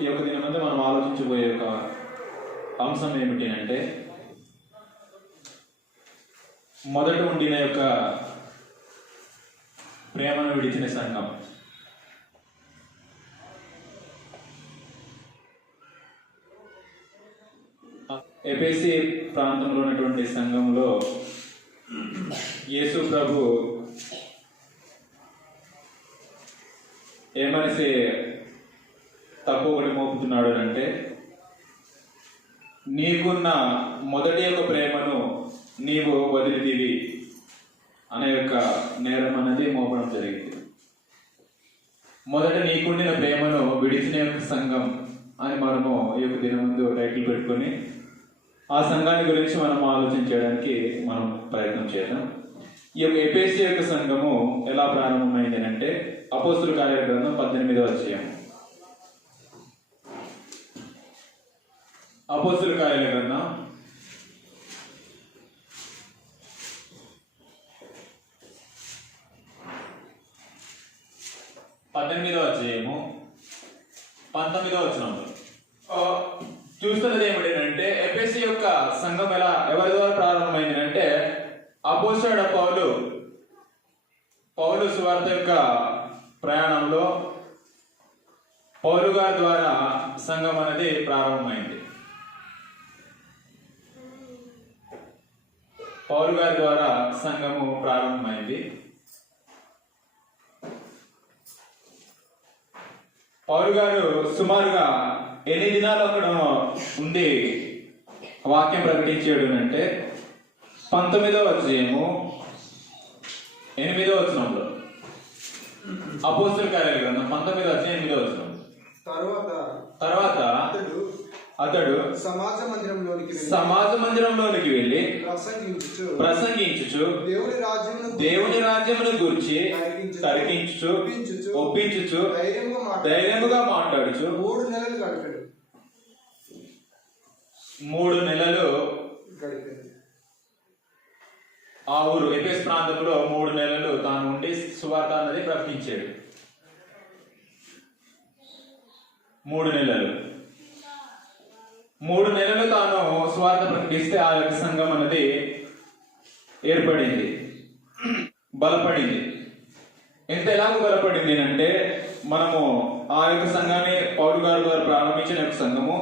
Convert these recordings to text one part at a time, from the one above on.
ఈ యొక్క దీని మధ్య మనం ఆలోచించబోయే ఒక అంశం ఏమిటి అంటే, మొదట ఉండిన యొక్క ప్రేమను విడిచిన సంఘం. ఎఫెసీ ప్రాంతంలో ఉన్నటువంటి సంఘంలో యేసు ప్రభు ఏమనిసి తప్పు ఒకటి మోపుతున్నాడు అంటే, నీకున్న మొదటి యొక్క ప్రేమను నీవు వదిలితివి అనే యొక్క నేరం అనేది మోపడం జరిగింది. మొదట నీకుండిన ప్రేమను విడిచిన యొక్క సంఘం అని మనము ఈ యొక్క దిన ముందు టైటిల్ పెట్టుకొని ఆ సంఘాన్ని గురించి మనం ఆలోచించడానికి మనం ప్రయత్నం చేద్దాం. ఈ యొక్క ఎఫెసీ యొక్క సంఘము ఎలా ప్రారంభమైంది అంటే, అపోస్తుల కార్యాల గ్రంథం 18వ అధ్యాయం. అపోస్తుల కార్యాల గ్రంథం 18వ అధ్యాయము 19వ వచనంలో చూస్తున్నది ఏమిటంటే, ఎఫెసీ యొక్క సంఘం ఎవరి ద్వారా ప్రారంభమైంది అంటే, అపోస్తలుడైన పౌలు సువార్త యొక్క ప్రయాణంలో పౌలు గారి ద్వారా సంఘం అనేది ప్రారంభమైంది. పౌలు గారి ద్వారా సంఘము ప్రారంభమైంది. పౌలు గారు సుమారుగా ఎన్ని దినాలు అక్కడ ఉండి వాక్యం ప్రకటించాడు అంటే, 19వ అధ్యాయము 8వ వచనంలో, అపోస్తలుల కార్యాల గ్రంథం 19వ అధ్యాయం 8వ వచనం. తర్వాత అతడు సమాజ మందిరంలోనికి వెళ్ళి ప్రసంగించుచు దేవుని రాజ్యమును గురించి తరికించుచు ఒప్పించుచు ధైర్యముగా మాట్లాడుచు 3 నెలలు ఆ ఊరు ఎఫెసు ప్రాంతంలో 3 నెలలు తాను ఉండి సువార్త అనేది ప్రకటించాడు. 3 నెలలు తాను సువార్త ప్రకటిస్తే ఆ యొక్క సంఘం అనేది ఏర్పడింది, బలపడింది. ఎలాగో బలపడింది అంటే, మనము ఆ యొక్క సంఘాన్ని పౌలు గారి ద్వారా ప్రారంభించిన యొక్క సంఘము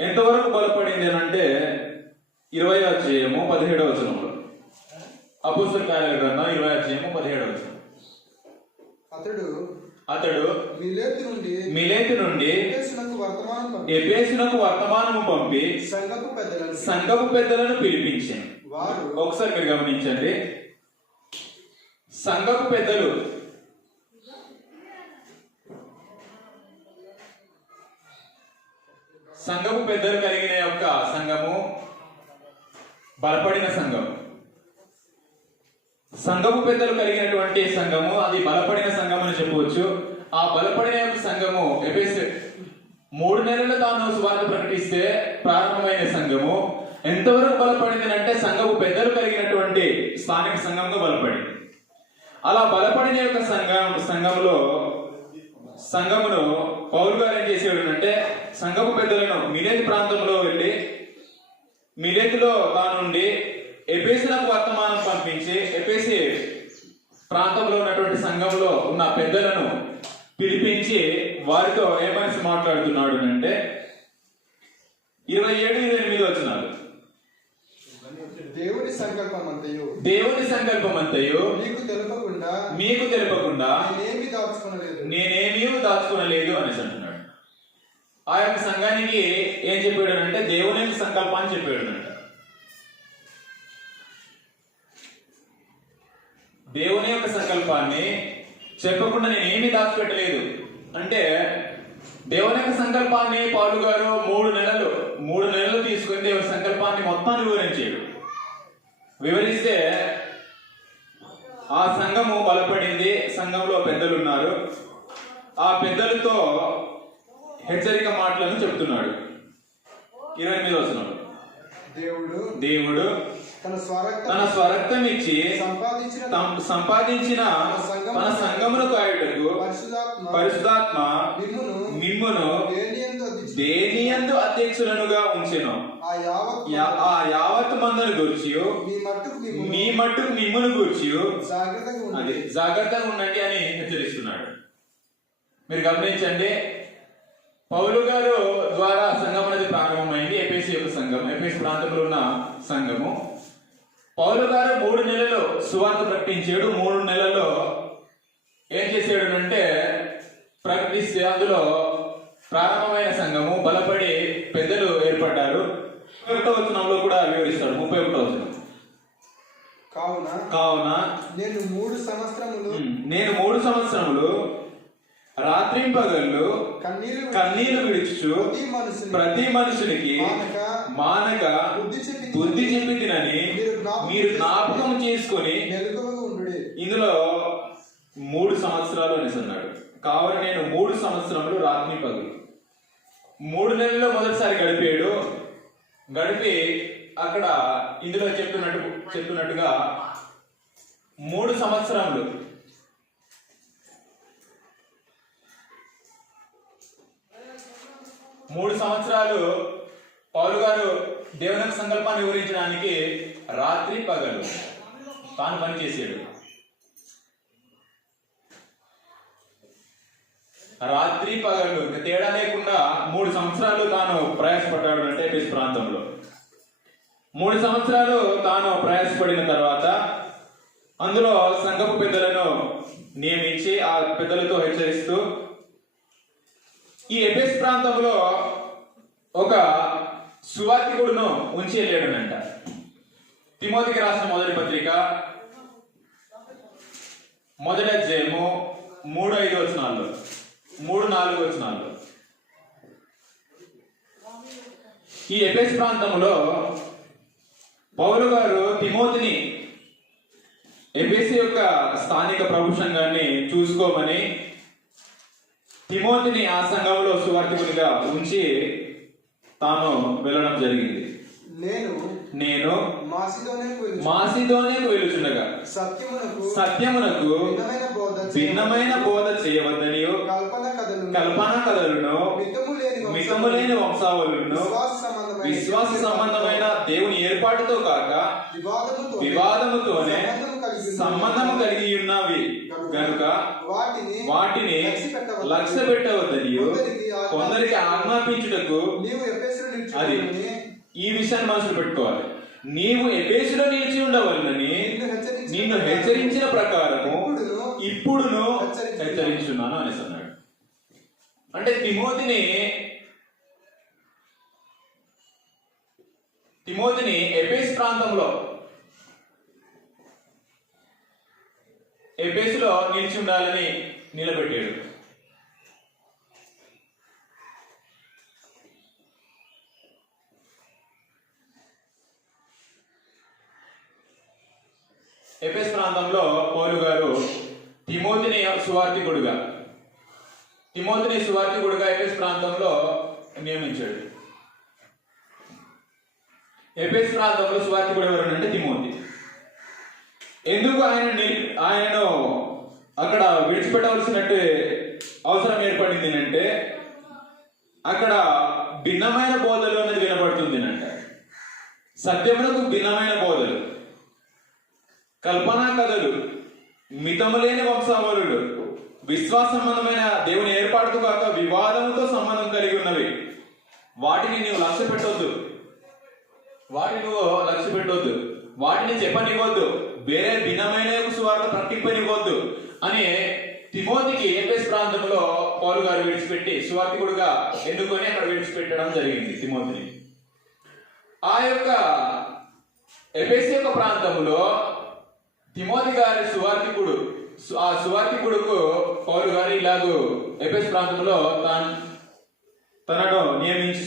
ఎంతవరకు బలపడింది అంటే, 20వ అధ్యాయము 17వ వచనంలో, అపోస్తలుల కార్యాల గ్రంథం 20వ అధ్యాయము 17వ వచనం. అతడు మిలేతు నుండి ఎఫెసునకు వర్తమానము పంపి సంఘపు పెద్దలను పిలిపించాను. ఒకసారి మీరు గమనించండి, సంఘపు పెద్దలు కలిగిన యొక్క సంఘము బలపడిన సంఘం. సంఘపు పెద్దలు కలిగినటువంటి సంఘము అది బలపడిన సంఘం అని చెప్పవచ్చు. ఆ బలపడిన యొక్క సంఘము ఎఫెసు 3 నెలలు తాను సువార్త ప్రకటిస్తే ప్రారంభమైన సంఘము ఎంతవరకు బలపడింది అంటే, సంఘపు పెద్దలు కలిగినటువంటి స్థానిక సంఘంగా బలపడింది. అలా బలపడిన యొక్క సంఘమును పౌలు గారు ఏం చేసేవాడు అంటే, సంఘపు పెద్దలను మిలేతు ప్రాంతంలో వెళ్ళి మిలేతులో తానుండి ఎఫెసునకు వర్తమానం పంపించి ఎఫెసీ ప్రాంతంలో ఉన్నటువంటి సంఘంలో ఉన్న పెద్దలను పిలిపించి వారితో ఏమని మాట్లాడుతున్నాడు అంటే, 27-28 వచనాలు. దేవుని సంకల్పమంతయు మీకు తెలుపకుండా నేనేమీ దాచుకోనలేదు అనేసి అంటున్నాడు. ఆ యొక్క సంఘానికి ఏం చెప్పాడు అంటే, దేవుని యొక్క సంకల్పాన్ని చెప్పాడు అంట. దేవుని యొక్క సంకల్పాన్ని చెప్పకుండా నేనేమీ దాచిపెట్టలేదు అంటే, దేవుని యొక్క సంకల్పాన్ని పౌలు గారు 3 నెలలు తీసుకుని దేవుని సంకల్పాన్ని మొత్తాన్ని వివరిస్తే ఆ సంఘము బలపడింది. సంఘంలో పెద్దలు ఉన్నారు. ఆ పెద్దలతో హెచ్చరిక మాటలను చెప్తున్నాడు. 28వ వచనం, దేవుడు తన స్వరక్తం ఇచ్చి సంపాదించిన తన సంఘమును కాయుటకు పరిశుద్ధాత్మ మిమ్మును దేనియందు అధ్యక్షులనుగా ఉంచెను ఆ యావత్ మందను గూర్చి మీ మట్టుకు మిమ్మును గూర్చి అది జాగ్రత్తగా ఉండండి అని హెచ్చరిస్తున్నాడు. మీరు గమనించండి, పౌలు గారు ద్వారా సంఘం అనేది ప్రారంభమైంది. ఎఫెసు యొక్క సంఘం, ఎఫెసు ప్రాంతంలో ఉన్న సంఘము. పౌలు గారు 3 నెలలు సువార్త ప్రకటించాడు. 3 నెలల్లో ఏం చేశాడు అంటే ప్రకటిస్తే అందులో ప్రారంభమైన సంఘము బలపడి పెద్దలు ఏర్పడ్డారు. 31వ వచనంలో కూడా వివరిస్తాడు. 31వ వచనం, కావున నేను 3 సంవత్సరములు రాత్రింపగళ్ళు కన్నీళ్లు విడుచు ప్రతి మనుషునికి మానక బుద్ధి చెప్పి తినని మీరు జ్ఞాపకం చేసుకొని. ఇందులో 3 సంవత్సరాలు అనేసి అన్నాడు. కావున నేను 3 సంవత్సరములు రాత్రి పగలు 3 నెలల్లో మొదటిసారి గడిపి అక్కడ ఇందులో చెప్తున్నట్టుగా 3 సంవత్సరములు పౌలు గారు దేవుని సంకల్పాన్ని వివరించడానికి రాత్రి పగలు తాను పనిచేసాడు. రాత్రి పగలు తేడా లేకుండా 3 సంవత్సరాలు తాను ప్రయాసపడ్డాడు. అంటే ఎఫెసు ప్రాంతంలో 3 సంవత్సరాలు తాను ప్రయాసపడిన తర్వాత అందులో సంఘపు పెద్దలను నియమించి ఆ పెద్దలతో హెచ్చరిస్తూ ఈ ఎఫెసు ప్రాంతంలో ఒక సువార్తికుడును ఉంచి వెళ్ళాడునంట. తిమోతికి రాసిన మొదటి పత్రిక 1వ అధ్యాయము 3-5 వచనాల్లో 3-4 వచనాల్లో ఈ ఎఫెసు ప్రాంతంలో పౌలు గారు తిమోతిని ఎఫెసు యొక్క స్థానిక ప్రభు సంఘాన్ని చూసుకోమని తిమోతిని ఆ సంఘంలో సువార్తికునిగా ఉంచి తాను వెళ్ళడం జరిగింది. నేను మాసిదోనియాకు వెళ్ళుచుండగా సత్యమునకు భిన్నమైన బోధ చేయవద్దనియు కల్పన కథలను మితము లేని వంశావళులను విశ్వాస సంబంధమైన దేవుని ఏర్పాటుతో కాక వివాదముతోనే సంబంధము కలిగి ఉన్నవి గనుక వాటిని లక్ష్య పెట్టవద్దనియు కొందరికి ఆజ్ఞాపించుటకు. అది ఈ విషయాన్ని మనసులో పెట్టుకోవాలి. నీవు ఎఫెసులో నిలిచి ఉండవలనని నిన్ను హెచ్చరించిన ప్రకారము ఇప్పుడును హెచ్చరించున్నాను అనేసి అన్నాడు. అంటే తిమోతిని ఎఫెసు ప్రాంతంలో ఎఫెసులో నిలిచి ఉండాలని నిలబెట్టాడు. ఎఫెసు ప్రాంతంలో పౌలు గారు తిమోతిని సువార్తికుడుగా ఎఫెసు ప్రాంతంలో నియమించాడు. ఎఫెసు ప్రాంతంలో సువార్తికుడు ఎవరంటే తిమోతి. ఎందుకు ఆయనను అక్కడ విడిచిపెట్టవలసినట్టు అవసరం ఏర్పడింది అంటే అక్కడ భిన్నమైన బోధలు అనేది వినబడుతుంది అంటే సత్యములకు భిన్నమైన బోధలు, కల్పనా కథలు, మితములేని వంశావళులు, విశ్వాస సంబంధమైన దేవుని ఏర్పాటుతో కాక వివాదముతో సంబంధం కలిగి ఉన్నవి. వాటిని నువ్వు లక్ష్య పెట్టొద్దు, వాటిని చెప్పనివ్వద్దు, వేరే భిన్నమైన సువార్త ప్రకటింపనివ్వద్దు అని తిమోతికి ఎఫెసు ప్రాంతంలో పౌలు గారు విడిచిపెట్టి సువార్తికుడుగా ఎన్నుకొని అక్కడ విడిచిపెట్టడం జరిగింది తిమోతిని. ఆ యొక్క ఎఫెసు యొక్క ప్రాంతంలో తిమోతి గారి ఆ సువార్తికుడుకు పౌలు గారు ఇలాగూ ఎఫెసు ప్రాంతంలో తనను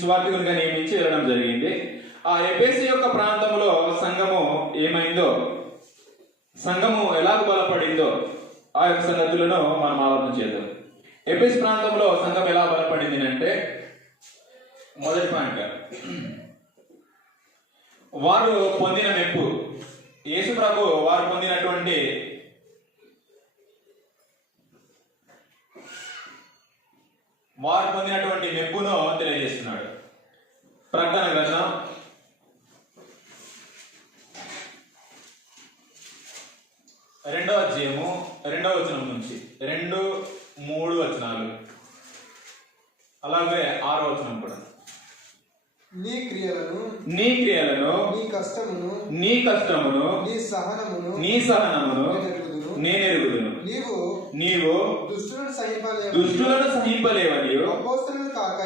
సువార్తికునిగా నియమించి వెళ్ళడం జరిగింది. ఆ ఎఫెసు యొక్క ప్రాంతంలో సంఘము ఏమైందో, సంఘము ఎలాగ బలపడిందో ఆ యొక్క సంగతులను మనం ఆలోచన చేద్దాం. ఎఫెసు ప్రాంతంలో సంఘం ఎలా బలపడింది అంటే మొదటి పాయింట్, వారు పొందిన మెప్పు. యేసు ప్రభు వారు పొందినటువంటి మెప్పును తెలియజేస్తున్నారు. అలాగే 6వ వచనం కూడా, నీ క్రియలను నీ నీ కష్టమును నీ నీ సహనమును నేనెరుగుదును. నీవు దుష్టులను సహింపలేవనియు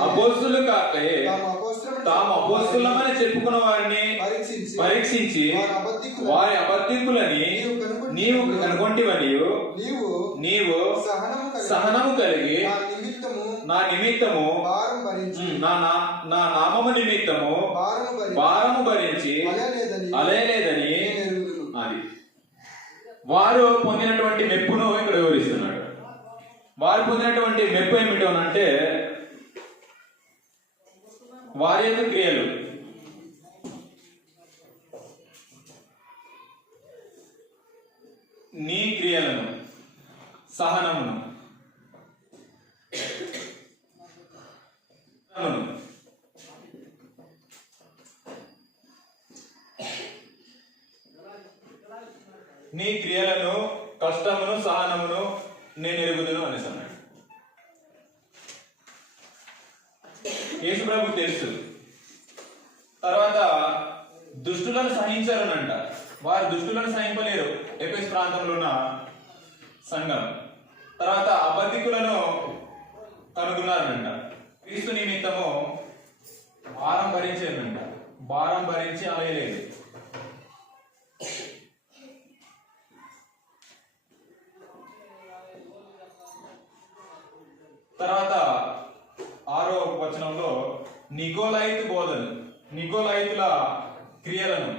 అపోస్తులు కాకయే తాము అపోస్తులమని చెప్పుకున్న వారిని పరీక్షించి వారి అబద్ధికులని నీవు కనుగొంటివనియు నీవు సహనము కలిగి నా నిమిత్తము నా నామము నిమిత్తము భారము భరించి అలేలేదని. అది వారు పొందినటువంటి మెప్పును ఇక్కడ వివరిస్తున్నాడు. వారు పొందినటువంటి మెప్పు ఏమిటో అంటే వారి యొక్క క్రియలు. నీ క్రియలను సహనమును నీ క్రియలను కష్టమును సహనమును నేను ఎరుగుదును అనేసి అన్నాడు. యేసు ప్రభుకు తెలుసు. తర్వాత దుష్టులను సహించరునంట. వారు దుష్టులను సహింపలేరు ఎఫెసు ప్రాంతంలో ఉన్న సంఘం. తర్వాత అబద్ధికులను కనుగొన్నారనంట. క్రీస్తు నిమిత్తము భారం భరించేదంట. భారం భరించి అలయలేదు. తర్వాత 6వ వచనంలో నికోలాయితు బోధన, నికోలాయితుల క్రియలను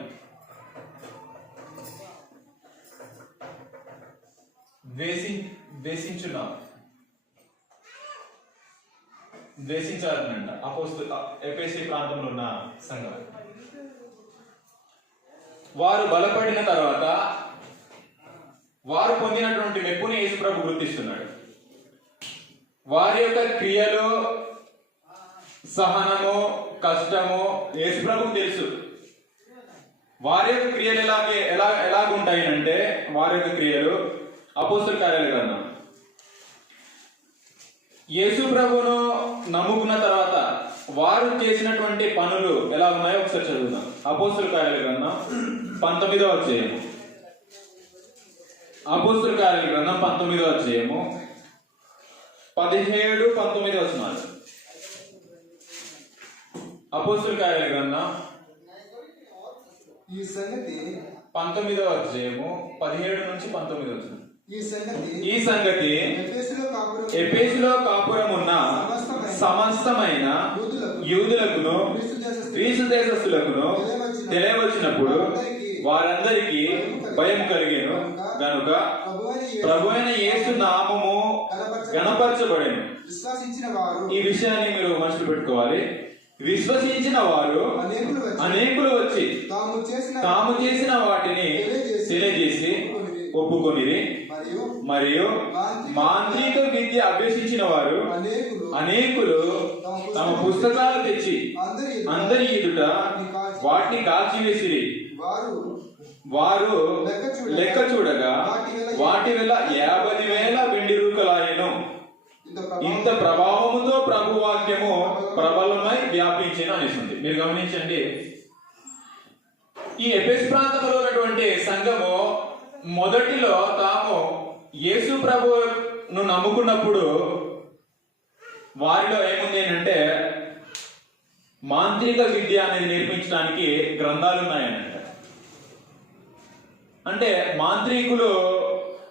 ద్వేషించారనంట ఎఫెసీ ప్రాంతంలో ఉన్న సంఘం. వారు బలపడిన తర్వాత వారు పొందినటువంటి మెప్పుని యేసుప్రభు గుర్తిస్తున్నాడు. వారి యొక్క క్రియలు, సహనము, కష్టము యేసుప్రభుకు తెలుసు. వారి యొక్క క్రియలు ఎలాగుంటాయి అంటే వారి యొక్క క్రియలు అపోస్తల కార్యాల గ్రంథం. యేసు ప్రభువును నమ్ముకున్న తర్వాత వారు చేసినటువంటి పనులు ఎలా ఉన్నాయో ఒకసారి చదువుదాం. అపోస్తల కార్యాల గ్రంథం 19వ అధ్యాయము. అపోస్తల కార్యాల గ్రంథం 19వ అధ్యాయము 17-19 వచనాలు. అపోస్తల కార్యాల గ్రంథం ఈ సంగతి 19వ అధ్యాయము 17-19 వచనం. ఈ సంగతి ఎఫెసులో కాపురమున్న సమస్తమైన యూదులకును గ్రీసు దేశస్థులకును తెలియవచ్చినప్పుడు వారందరికీ భయం కలిగేను గనుక ప్రభువైన యేసు నామము గణపరచబడెను. ఈ విషయాన్ని మీరు మనసులో పెట్టుకోవాలి. విశ్వసించిన వారు అనేకులు వచ్చి తాము చేసిన వాటిని తెలియజేసి ఒప్పుకొనిరి. మరియు మాంత్రిక విద్య అభ్యసించిన వారు అనేకులు తమ పుస్తకాలు తెచ్చి అందరి ఎదుట వాటిని కాల్చివేసిరి. వారు లెక్క చూడగా వాటి వల్ల 50,000 వెండి రూకలాయెను. ఇంత ప్రభావముతో ప్రభు వాక్యము ప్రబలమై వ్యాపించెను అనేసింది. మీరు గమనించండి, ఈ ఎఫెసు ప్రాంతంలో ఉన్నటువంటి సంఘము మొదటిలో తాము యేసు ప్రభువును నమ్ముకున్నప్పుడు వారిలో ఏముంది అంటే మాంత్రిక విద్య అనేది నేర్పించడానికి గ్రంథాలు ఉన్నాయనంట. అంటే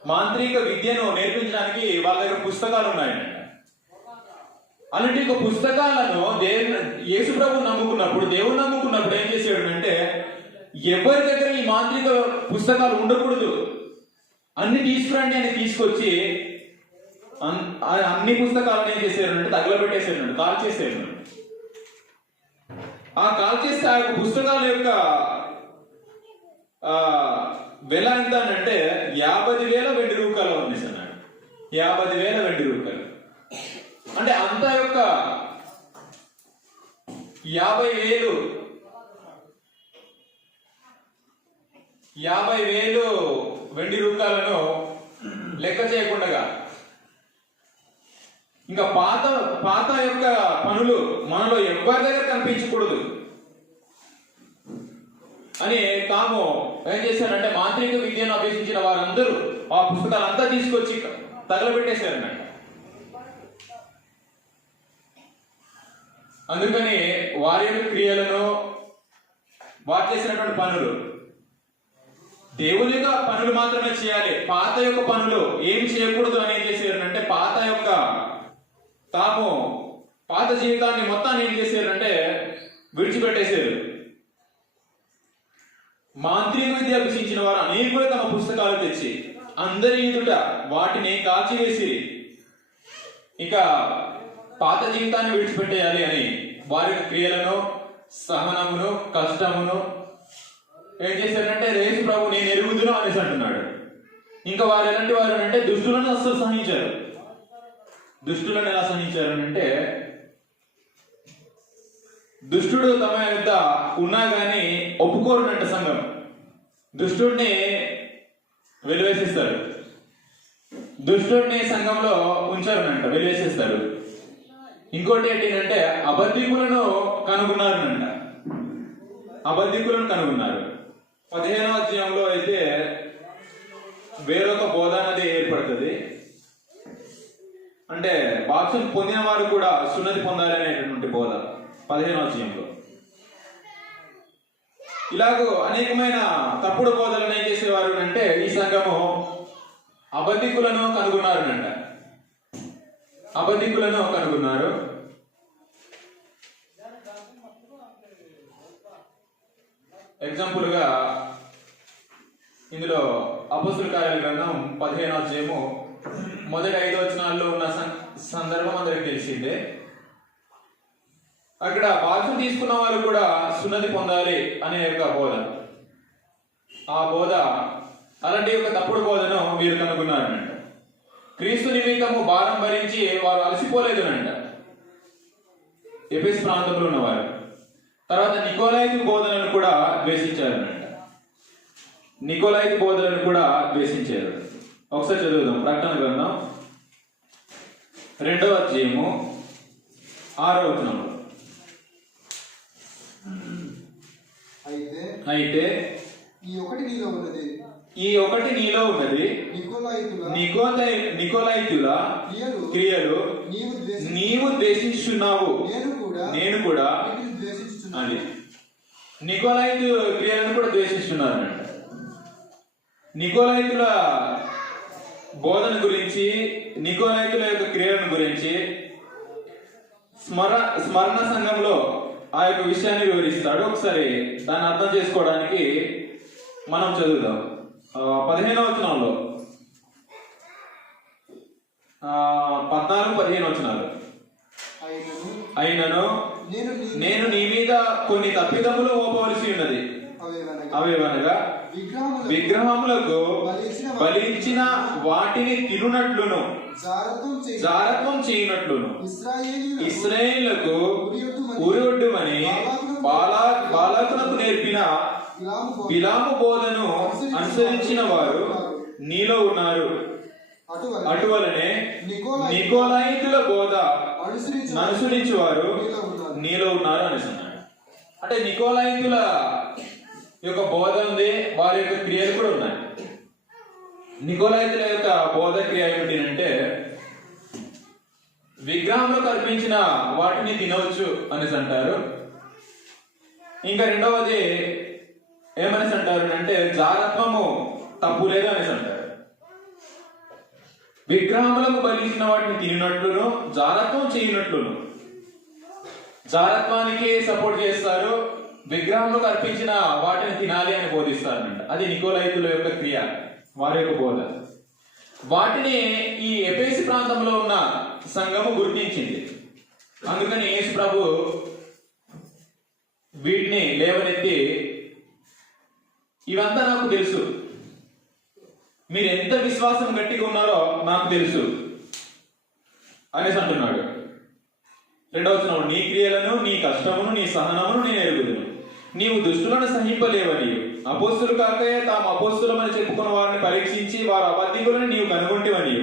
మాంత్రిక విద్యను నేర్పించడానికి వాళ్ళ దగ్గర పుస్తకాలు ఉన్నాయంట. అలాంటి పుస్తకాలను యేసు ప్రభు నమ్ముకున్నప్పుడు, దేవుడు నమ్ముకున్నప్పుడు ఏం చేశాడు అంటే ఎవరి దగ్గర ఈ మాంత్రిక పుస్తకాలు ఉండకూడదు, అన్ని తీసుకురండి అని తీసుకొచ్చి అన్ని పుస్తకాలను ఏం చేశారంటే తగలబెట్టేసాడు, కాల్ చేసాడు. ఆ కాల్ చేస్తే ఆ యొక్క పుస్తకాల యొక్క వెల ఎంత అంటే 50,000 వెండి రూపాయలు ఉంది అన్నాడు. 50,000 వెండి రూపాయలు అంటే అంత యొక్క 50,000 వెండి రూపాయలను లెక్క చేయకుండా ఇంకా పాత యొక్క పనులు మనలో ఎవరి దగ్గర కనిపించకూడదు అని తాము ఏం చేశారంటే మాంత్రిక విద్యను అభ్యసించిన వారందరూ ఆ పుస్తకాలంతా తీసుకొచ్చి తగలబెట్టేశారన్నమాట. అందుకని వారి యొక్క క్రియలను వారు చేసినటువంటి పనులు దేవుని యొక్క పనులు మాత్రమే చేయాలి, పాత యొక్క పనులు ఏమి చేయకూడదు అని ఏం చేశారంటే తాము పాత జీవితాన్ని మొత్తాన్ని ఏం చేశారంటే విడిచిపెట్టేశారు. మాంత్రిక విద్య అభ్యసించిన వారు అనేకులు తమ పుస్తకాలు తెచ్చి అందరి ఎదుట వాటిని కాల్చివేసి ఇక పాత జీవితాన్ని విడిచిపెట్టేయాలి అని వారి క్రియలను, సహనమును, కష్టమును ఏం చేశారంటే యేసు ప్రభు నేను ఎరుగుదును అనేసి అంటున్నాడు. ఇంకా వారు ఎలాంటి వారు అంటే దుష్టులను అస్సలు సహించారు. దుష్టులను ఎలా సహించారు అంటే దుష్టుడు తమ యొక్క ఉన్నా గాని ఒప్పుకోరునంట సంఘం. దుష్టుడిని వెలివేసేస్తారు, దుష్టుడిని సంఘంలో ఉంచారనంట, వెలివేసేస్తారు. ఇంకోటి ఏంటంటే అబద్ధికులను కనుగొన్నారనంట, అబద్ధికులను కనుగొన్నారు. 15వ అధ్యాయంలో అయితే వేరొక బోధ అనేది ఏర్పడుతుంది. అంటే బాప్తిసం పొందిన వారు కూడా సున్నతి పొందాలి అనేటటువంటి బోధ 15వ అధ్యాయంలో. ఇలాగూ అనేకమైన తప్పుడు బోధలను ఏం చేసేవారు అంటే ఈ సంఘము అబద్ధికులను కనుగొన్నారనంట, అబద్ధికులను కనుగొన్నారు. ఎగ్జాంపుల్ గా ఇందులో అపొస్తలుల కార్యాల గ్రంథం 15వ అధ్యాయము మొదటి 5 వచనాల్లో ఉన్న సందర్భం అందరికి తెలిసిందే. అక్కడ బాప్తిసం తీసుకున్న వారు కూడా సున్నతి పొందాలి అనే యొక్క బోధ, ఆ బోధ అలాంటి యొక్క తప్పుడు బోధను మీరు కనుగొన్నారనంట. క్రీస్తు నిమిత్తము భారం భరించి వారు అలసిపోలేదునంట ఎఫెసు ప్రాంతంలో ఉన్నవారు. తర్వాత నికోలాయితు బోధనను కూడా ద్వేషించారనంట, నికోలాయితు బోధనను కూడా ద్వేషించారు. ఒకసారి చదువుదాం. ప్రకటన గ్రంథం 2వ అధ్యాయము 6వ వచనంలో. అయితే ఈ ఒకటి నీలో ఉన్నది నికోలాయితుల క్రియలు నీవు ద్వేషించున్నావు, నేను కూడా అది నికోలాయితు క్రియలను కూడా ద్వేషిస్తున్నారన్నమాట. నికోలాయితుల బోధన గురించి, నికోలాయితుల యొక్క క్రియలను గురించి స్మరణ సంఘంలో ఆ యొక్క విషయాన్ని వివరిస్తాడు. ఒకసారి దాన్ని అర్థం చేసుకోవడానికి మనం చదువుదాం. 15వ వచనంలో 14-15 వచనాలు. అయినను నేను నీ మీద కొన్ని తప్పిదములు మోపవలసి ఉన్నది, అవేవనగా విగ్రహములకు బలించిన వాటిని తినునట్లును, జారత్వం చేయనట్లును, ఇశ్రాయేలులకు ఉరియొడ్డుమని బాలాకులకు నేర్పిన బిలాము బోధను అనుసరించిన వారు నీలో ఉన్నారు. అటువలనే నికోలాయితుల బోధ అనుసరించు వారు నీలో ఉన్నారు అని అన్నాడు. అంటే నికోలాయితుల యొక్క బోధ ఉంది, వారి యొక్క క్రియలు కూడా ఉన్నాయి. నికోలాయితుల యొక్క బోధ క్రియ ఏమిటంటే విగ్రహంలో కల్పించిన వాటిని తినవచ్చు అనేసి అంటారు. ఇంకా రెండవది ఏమనేసి అంటారు అంటే జారత్వము తప్పు లేదు అనేసి అంటారు. విగ్రహములకు బలించిన వాటిని తినట్లును, జారత్వం చేయనట్లును. జారత్వానికి సపోర్ట్ చేస్తారు, విగ్రహములకు అర్పించిన వాటిని తినాలి అని బోధిస్తారంట. అది నికోలాయితుల యొక్క క్రియ, వారి యొక్క బోధ. వాటిని ఈ ఎఫెసు ప్రాంతంలో ఉన్న సంఘము గుర్తించింది. అందుకని యేసు ప్రభు వీటిని లేవనెత్తి ఇవంతా నాకు తెలుసు, మీరు ఎంత విశ్వాసం గట్టిగా ఉన్నారో నాకు తెలుసు అనేసి అంటున్నాడు. 2వ వచనం, నీ క్రియలను, నీ కష్టమును, నీ సహనమును నేను ఎరుగుదును. నీవు దుష్టులను సహింపలేవని, అపోస్తులు కాకయే తాము అపోస్తులమని చెప్పుకున్న వారిని పరీక్షించి వారు అబద్ధికులను నీవు కనుగొంటివని,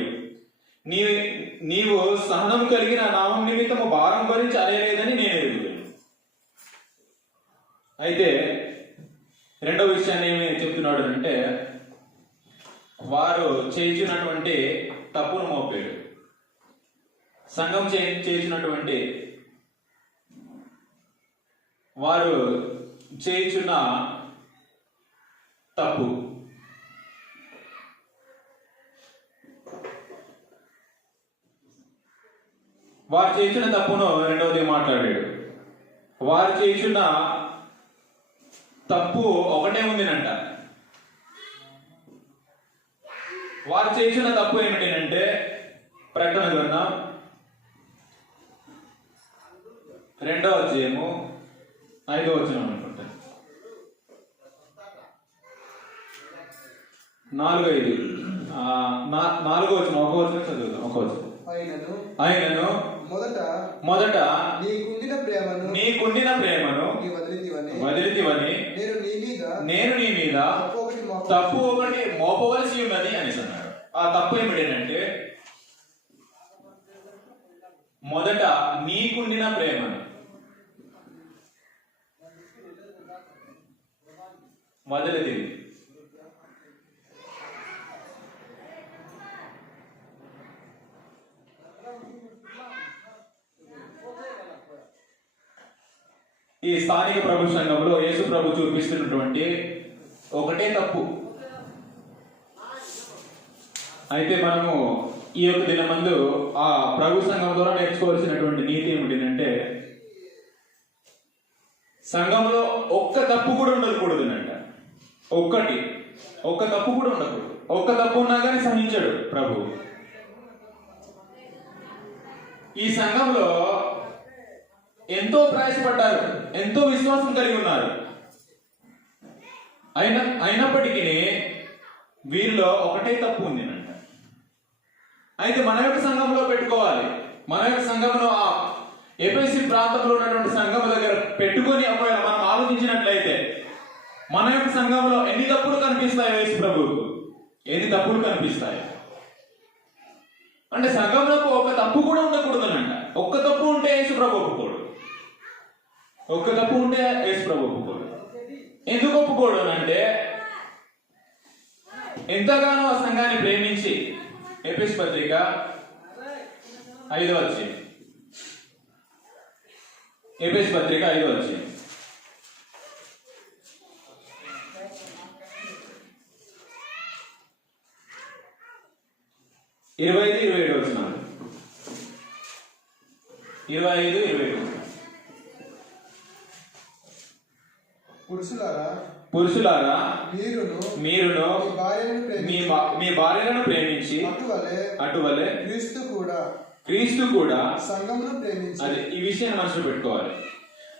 నీవు సహనం కలిగిన నామం నిమిత్తము భారం భరించి అలేలేదని నేను ఎరుగుతాను. అయితే రెండవ విషయాన్ని ఏమి చెప్తున్నాడు అంటే, వారు చేయించినటువంటి తప్పును మోపాడు. సంఘం చేయించినటువంటి వారు చేయించున్న తప్పు, వారు చేయించిన తప్పును రెండవది మాట్లాడాడు. వారు చేయించిన తప్పు ఒకటే ఉందినంట. వారు చేసిన తప్పు ఏమిటంటే, ప్రకటన గ్రంథం 2వ అధ్యాయము 5వ వచనం అనుకుంటా, 4-5 4వ వచనం, ఒక వచనం చదువుతాం. ఒక వచనం, ఆయనను మొదట నీకుండిన ప్రేమను వదిలితివని నేను నీ మీద తప్పు ఒకటి మోపవలసి ఉన్నది అని అన్నాడు. ఆ తప్పు ఏమిటంటే, మొదట నీకుండిన ప్రేమను వదిలితివి. ఈ స్థానిక ప్రభు సంఘంలో యేసు ప్రభు చూపిస్తున్నటువంటి ఒకటే తప్పు. అయితే మనము ఈ యొక్క దినమందు ఆ ప్రభు సంఘం ద్వారా నేర్చుకోవాల్సినటువంటి నీతి ఏమిటంటే, సంఘంలో ఒక్క తప్పు కూడా ఉండకూడదునంట. ఒక్క తప్పు కూడా ఉండకూడదు. ఒక్క తప్పు ఉన్నా కానీ సహించాడు ప్రభు. ఈ సంఘంలో ఎంతో ప్రయాసపడ్డారు, ఎంతో విశ్వాసం కలిగి ఉన్నారు. అయినప్పటికీ వీరిలో ఒకటే తప్పు ఉంది అంట. అయితే మన యొక్క సంఘంలో పెట్టుకోవాలి. మన యొక్క సంఘంలో ఆ ఎఫెసీ ప్రాంతంలో ఉన్నటువంటి సంఘం దగ్గర పెట్టుకొని ఒకవేళ మనం ఆలోచించినట్లయితే, మన యొక్క సంఘంలో ఎన్ని తప్పులు కనిపిస్తాయి యేసు ప్రభువుకు? ఎన్ని తప్పులు కనిపిస్తాయి అంటే, సంఘంలో ఒక తప్పు కూడా ఉండకూడదనంట. ఒక్క తప్పు ఉంటే యేసు ప్రభు ఒప్పుకోడు. ఒక్క తప్పు ఉంటే యేసు ప్రభు ఒప్పుకోడు. ఎందుకు ఒప్పుకోడు అంటే, ఎంతగానో ఆ సంఘాన్ని ప్రేమించి, ఎఫెసీ పత్రిక 5వ అధ్యాయం, ఎఫెసీ పత్రిక 5వ అధ్యాయం 25-27 వచనాలు. 25-27. పురుషులారా మీరును మీ భార్యలను ప్రేమించి అటువలే క్రీస్తు కూడా సంఘమును ప్రేమించి, అదే ఈ విషయాన్ని మనసులో పెట్టుకోవాలి.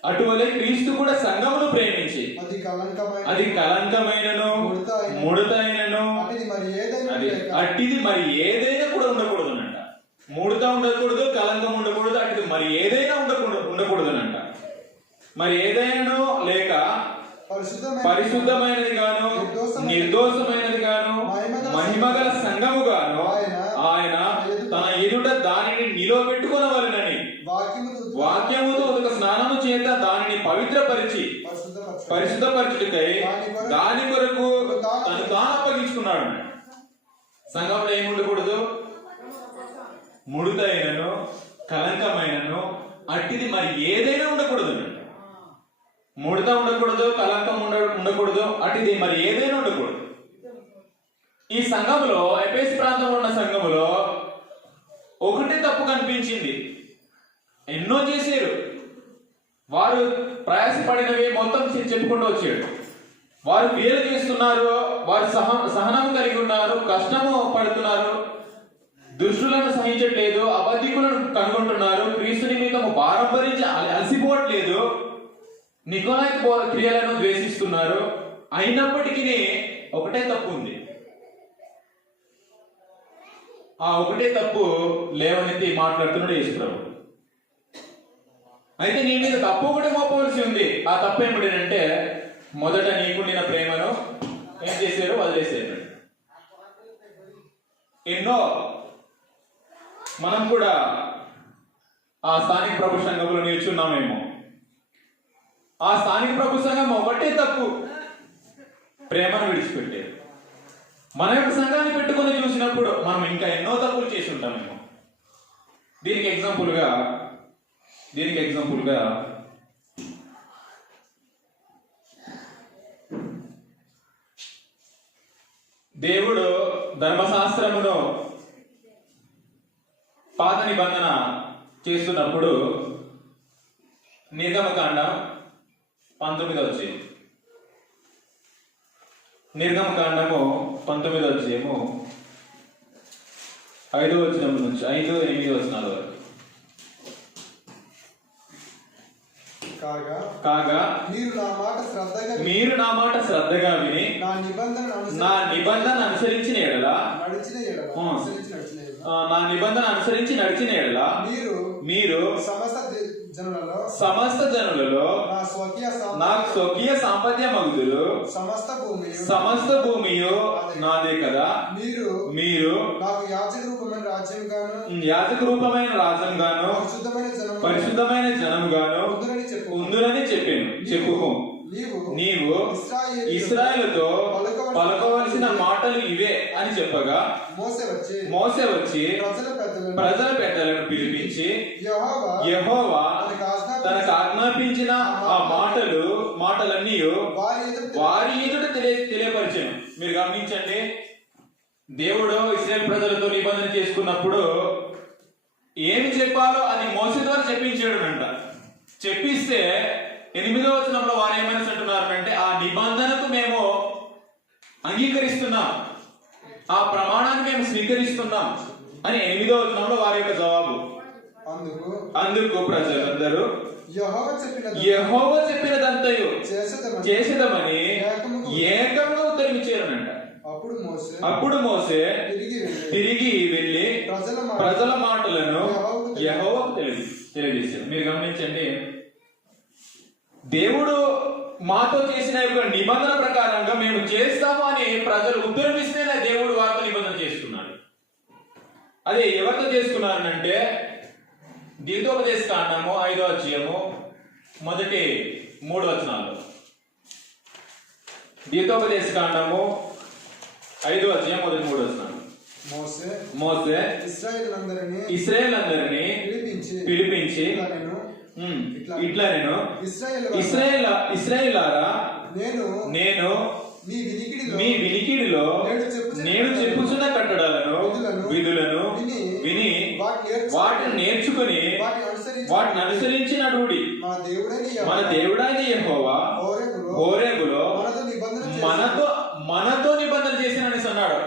అటువలే క్రీస్తు కూడా సంఘమును ప్రేమించి, అది కలంకమైనను ముడతైనను అట్టిది మరి ఏదైనా కూడా ఉండకూడదునంట. ముడత ఉండకూడదు, కలంకం ఉండకూడదు, అట్టిది మరి ఏదైనా ఉండకూడదునంట. మరి ఏదైనా లేక పరిశుద్ధమైనది గాను నిర్దోషమైనది గాను మహిమగల సంఘము గాను ఆయన తన ఎదుట దానిని నిలవబెట్టుకొనవలెనని వాక్యముతో ఒక స్నానము చేత దానిని పవిత్రపరిచి పరిశుద్ధపరచుటకై దాని కొరకు తను తాను అప్పగించుకున్నాడు. సంఘంలో ఏమి ఉండకూడదు? ముడతైనను కలంకమైనను అట్టిది మరి ఏదైనా ఉండకూడదు. ముడత ఉండకూడదు, కలంకం ఉండకూడదు, అటుది మరి ఏదైనా ఉండకూడదు. ఈ సంఘములో, ఎఫెసీ ప్రాంతంలో ఉన్న సంఘములో ఒకటే తప్పు కనిపించింది. ఎన్నో చేశారు. వారు ప్రయాసపడినవి మొత్తం చెప్పుకుంటూ వచ్చాడు. వారు క్రియలు చేస్తున్నారు, వారు సహనం కలిగి ఉన్నారు, కష్టము పడుతున్నారు, దుష్టులను సహించట్లేదు, అబద్ధికులను కనుగొంటున్నారు, క్రీస్తు నిమిత్తము భారం భరించి అలసిపోవట్లేదు, నికోలాయి క్రియలను ద్వేషిస్తున్నారు. అయినప్పటికీ ఒకటే తప్పు ఉంది. ఆ ఒకటే తప్పు లేవనెత్తి మాట్లాడుతున్నాడు యేసు ప్రభు. అయితే నీ మీద తప్పు ఒకటి మోపవలసి ఉంది. ఆ తప్పు ఏమిటంటే, మొదట నీకుండిన ప్రేమను ఏం చేశారు? వదిలేశారు. ఎన్నో మనం కూడా ఆ స్థానిక ప్రభు సంఘంలో నిల్చున్నామేమో. ఆ స్థానిక ప్రభు సంఘం ఒకటే తప్పు, ప్రేమను విడిచిపెట్టేది. మన యొక్క సంఘాన్ని పెట్టుకొని చూసినప్పుడు మనం ఇంకా ఎన్నో తప్పులు చేసి ఉంటామేమో. దీనికి ఎగ్జాంపుల్గా దేవుడు ధర్మశాస్త్రమును పాత నిబంధన చేస్తున్నప్పుడు నిర్గమకాండం 19వ అధ్యాయం, నిర్గమకాండము 19వ అధ్యాయము 5వ వచనం నుంచి 5-8 వచనాల వరకు. కాగా మీరు నా మాట శ్రద్ధగా విని నా నిబంధన అనుసరించిన ఎడల నా నిబంధన అనుసరించి నడిచిన ఎడల మీరు సమస్త జనులలో నా స్వకీయ సాంపత్యమగుదురు, సమస్త భూమియు నాదే కదా. మీరు యాజక రూపమైన రాజ్యంగాను పరిశుద్ధమైన జనముగాను ఉందురని చెప్పాను. నీవు ఇశ్రాయేలుతో పలకవలసిన మాటలు ఇవే అని చెప్పగా మోసే వచ్చి ప్రజల పెద్దలను పిలిపించి యెహోవా తనకు ఆజ్ఞాపించిన ఆ మాటలన్నీ వారి ఎదుట తెలియపరిచాను. మీరు గమనించండి, దేవుడు ఇశ్రాయేల్ ప్రజలతో నిబంధన చేసుకున్నప్పుడు ఏమి చెప్పాలో అది మోసే ద్వారా చెప్పించాడు అంట. చెప్పిస్తే 8వ వచనంలో వారు ఏమైనా అంటున్నారంటే, ఆ నిబంధనకు మేము అంగీకరిస్తున్నాం, ఆ ప్రమాణాన్ని మేము స్వీకరిస్తున్నాం అని 8వ వచనంలో వారి యొక్క జవాబు. అందుకు ప్రజలందరూ యెహోవా చెప్పినదంతయు చేసేదమని ఏకంగా ఉత్తరమిచ్చారనంట. అప్పుడు మోసే తిరిగి వెళ్ళి ప్రజల మాటలను యెహోవాకు తెలియజేశారు. మీరు గమనించండి, దేవుడు మాతో చేసిన యొక్క నిబంధన ప్రకారంగా మేము చేస్తాము అని ప్రజలు ఉత్తరమిస్తేనే దేవుడు వారితో నిబంధన చేసుకున్నాడు. అదే ఎవరితో చేసుకున్నారనంటే, ద్వితోపదేశ కాండము 5వ అధ్యాయము మొదటి 3 వచనాలు. ద్వితోపదేశ కాండము 5వ అధ్యాయం మొదటి 3 వచనాలు. మోసే ఇశ్రాయేలందరినీ పిలిపించి ఇట్లా నేను ఇశ్రాయేలారా, నేను మీ వినికిడిలో నేను చెప్పుచున్న కట్టడాలను విధులను విని వాటిని నేర్చుకుని వాటిని అనుసరించి నడువుడి. మన దేవుడైన యెహోవా హోరేబులో మనతో నిబంధన చేసినని అన్నాడు.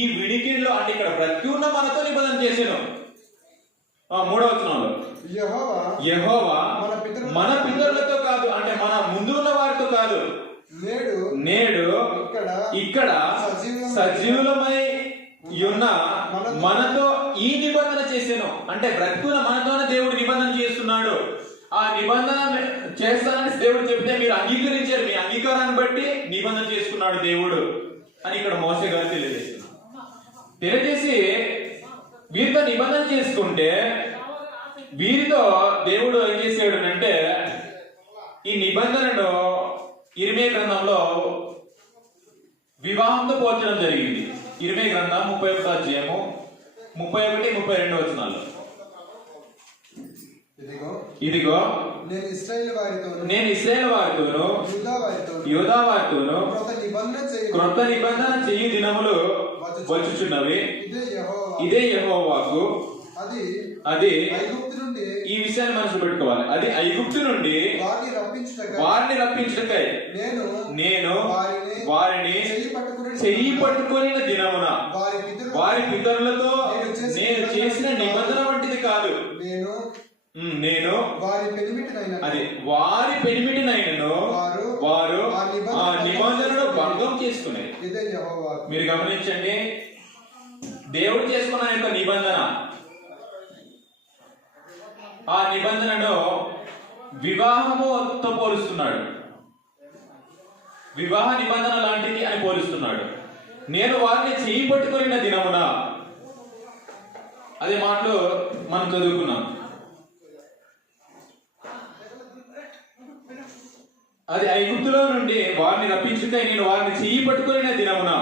ఈ వినికిడిలో అంటే ఇక్కడ బ్రతికి ఉన్న మనతో నిబంధన చేసాను. 3వ వచనంలో యెహోవా మన పితరులతో కాదు, అంటే మన ముందు ఉన్న వారితో కాదు, నేడు ఇక్కడ సజీవులమై ఉన్న మనతో ఈ నిబంధన చేసాను. అంటే బ్రతుకున్న మనతోనే దేవుడు నిబంధన చేస్తున్నాడు. ఆ నిబంధన చేస్తానని దేవుడు చెప్తే మీరు అంగీకరించారు, మీ అంగీకారాన్ని బట్టి నిబంధన చేసుకున్నాడు దేవుడు అని ఇక్కడ మోసే గారు తెలియజేసి వీరితో నిబంధన చేసుకుంటే వీరితో దేవుడు ఏం చేసాడు అంటే, ఈ నిబంధనను ఇర్మియా గ్రంథంలో వివాహంతో పోల్చడం జరిగింది. ఇర్మియా గ్రంథం 31వ అధ్యాయము 31-32 వచనాలు. ఇదిగో నేను ఇశ్రాయేలు వారితోను యూదా వారితోను క్రొత్త నిబంధన చేయు దినములు వచ్చుచున్నవి. ఇదే యెహోవాకు. అది ఈ విషయాన్ని మనసు పెట్టుకోవాలి. అది ఐగుప్తు నుండి వారిని రప్పించుటకై నేను వారిని చెయ్యి పట్టుకొని దినమున వారి పితరులతో నేను చేసిన నిబంధన వంటిది కాదు. నేను వారి పెనిమిటినైనను వారు ఆ నిబంధనను భంగం చేసుకునేది. మీరు గమనించండి, దేవుడు చేసుకున్న యొక్క నిబంధన, ఆ నిబంధనను వివాహముతో పోలుస్తున్నాడు. వివాహ నిబంధన లాంటిది అని పోలుస్తున్నాడు. నేను వారిని చేయి పట్టుకున్న దినమున అదే మాటలు మనం చదువుకున్నాం. అది ఐగుప్తులో నుండి వారిని రప్పించుకై నేను వారిని చెయ్యి పట్టుకునే దినమున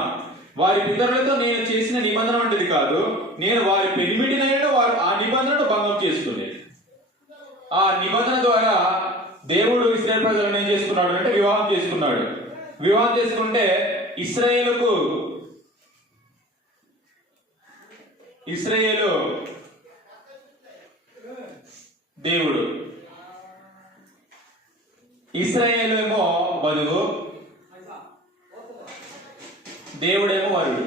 వారి పితరులతో నేను చేసిన నిబంధన వంటిది కాదు, నేను వారి పెనిమిటినైనా వారు ఆ నిబంధనను భంగం చేసుకోలేదు. ఆ నిబంధన ద్వారా దేవుడు ఇశ్రాయేలు ప్రజలను ఏం చేసుకున్నాడు అంటే వివాహం చేసుకున్నాడు. వివాహం చేసుకుంటే ఇశ్రాయేలు దేవుడు, ఇశ్రాయేలు ఏమో వధువు, దేవుడేమో వరుడు.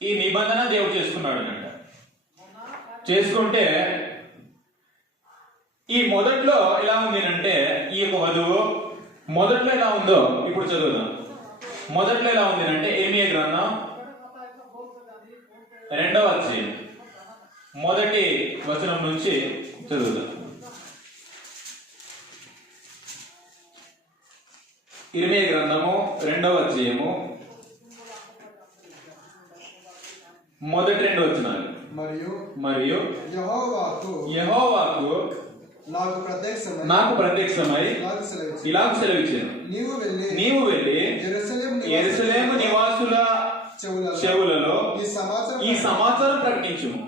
ఈ నిబంధన దేవుడు చేసుకున్నాడు అంట. చేసుకుంటే ఈ మొదట్లో ఎలా ఉంది అంటే, ఈ యొక్క వధువు మొదట్లో ఎలా ఉందో ఇప్పుడు చదువుదాం. మొదట్లో ఎలా ఉంది అంటే ఏమియా గ్రంథం 2వ అధ్యాయం 1వ వచనం నుంచి చదువుదాం. ఇర్మీయా గ్రంథము 2వ అధ్యాయము 1 2 వచనాలు. మరియు యెహోవాకు నాకు ప్రత్యక్షమై ఇలాగ సెలవిచ్చాను, నీవు వెళ్ళి యెరూషలేము నివాసుల చెవులలో ఈ సమాచారం ప్రకటించుము.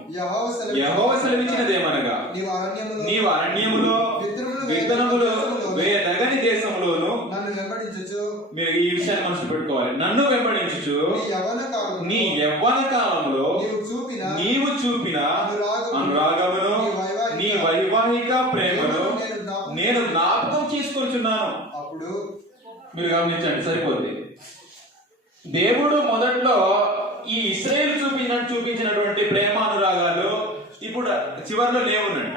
యెహోవా సెలవిచ్చినదేమనగా, నీవు అరణ్యములో విత్తనములు వేయదగని దేశంలోను, మీరు ఈ విషయాన్ని మనసు పెట్టుకోవాలి, నన్ను వెంబడించుచు నీ యవ్వన కాలంలో నీవు చూపిన అనురాగమును నీ వైవాహిక ప్రేమను నేను జ్ఞాపకం చేసుకొచ్చున్నాను. అప్పుడు మీరు గమనించండి, సరిపోద్ది. దేవుడు మొదట్లో ఈ ఇశ్రాయేలు చూపించినటువంటి ప్రేమానురాగాలు ఇప్పుడు చివరిలో లేవునంట.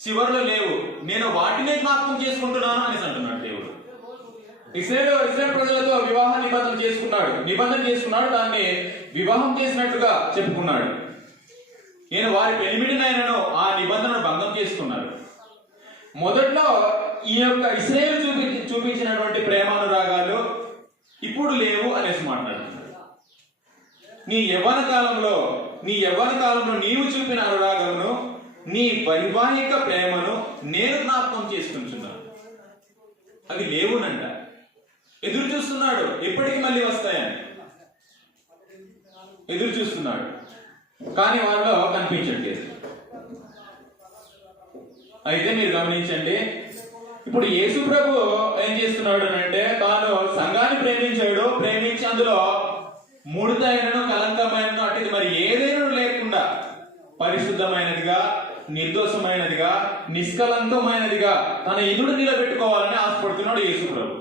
చివరిలో లేవు, నేను వాటినే జ్ఞాపకం చేసుకుంటున్నాను అనేసి అంటున్నాడు దేవుడు. ఇశ్రాయేలు ప్రజలతో వివాహ నిబంధన చేసుకున్నాడు, దాన్ని వివాహం చేసినట్లుగా చెప్పుకున్నాడు. నేను వారి పెనిమిటినైనను ఆ నిబంధనను భంగం చేసుకున్నాడు. మొదట్లో ఈ యొక్క ఇశ్రాయేలు చూపించినటువంటి ప్రేమానురాగాలు ఇప్పుడు లేవు అనేసి మాట్లాడుతున్నాడు. నీ యవ్వన కాలంలో నీవు చూపిన అనురాగమును నీ వైవాహిక ప్రేమను నేను జ్ఞాపకం చేసుకుంటున్నాను. అవి లేవునంట. ఎదురు చూస్తున్నాడు, ఎప్పటికి మళ్ళీ వస్తాయని ఎదురు చూస్తున్నాడు, కానీ వాళ్ళలో కనిపించట్లేదు. అయితే మీరు గమనించండి, ఇప్పుడు యేసు ప్రభు ఏం చేస్తున్నాడు అంటే, తాను సంఘాన్ని ప్రేమించి అందులో ముడతైనను కలంకమైనను అంటే మరి ఏదైనా లేకుండా పరిశుద్ధమైనదిగా, నిర్దోషమైనదిగా, నిష్కలంకమైనదిగా తన ఎదురు నిలబెట్టుకోవాలని ఆశపడుతున్నాడు యేసు ప్రభు.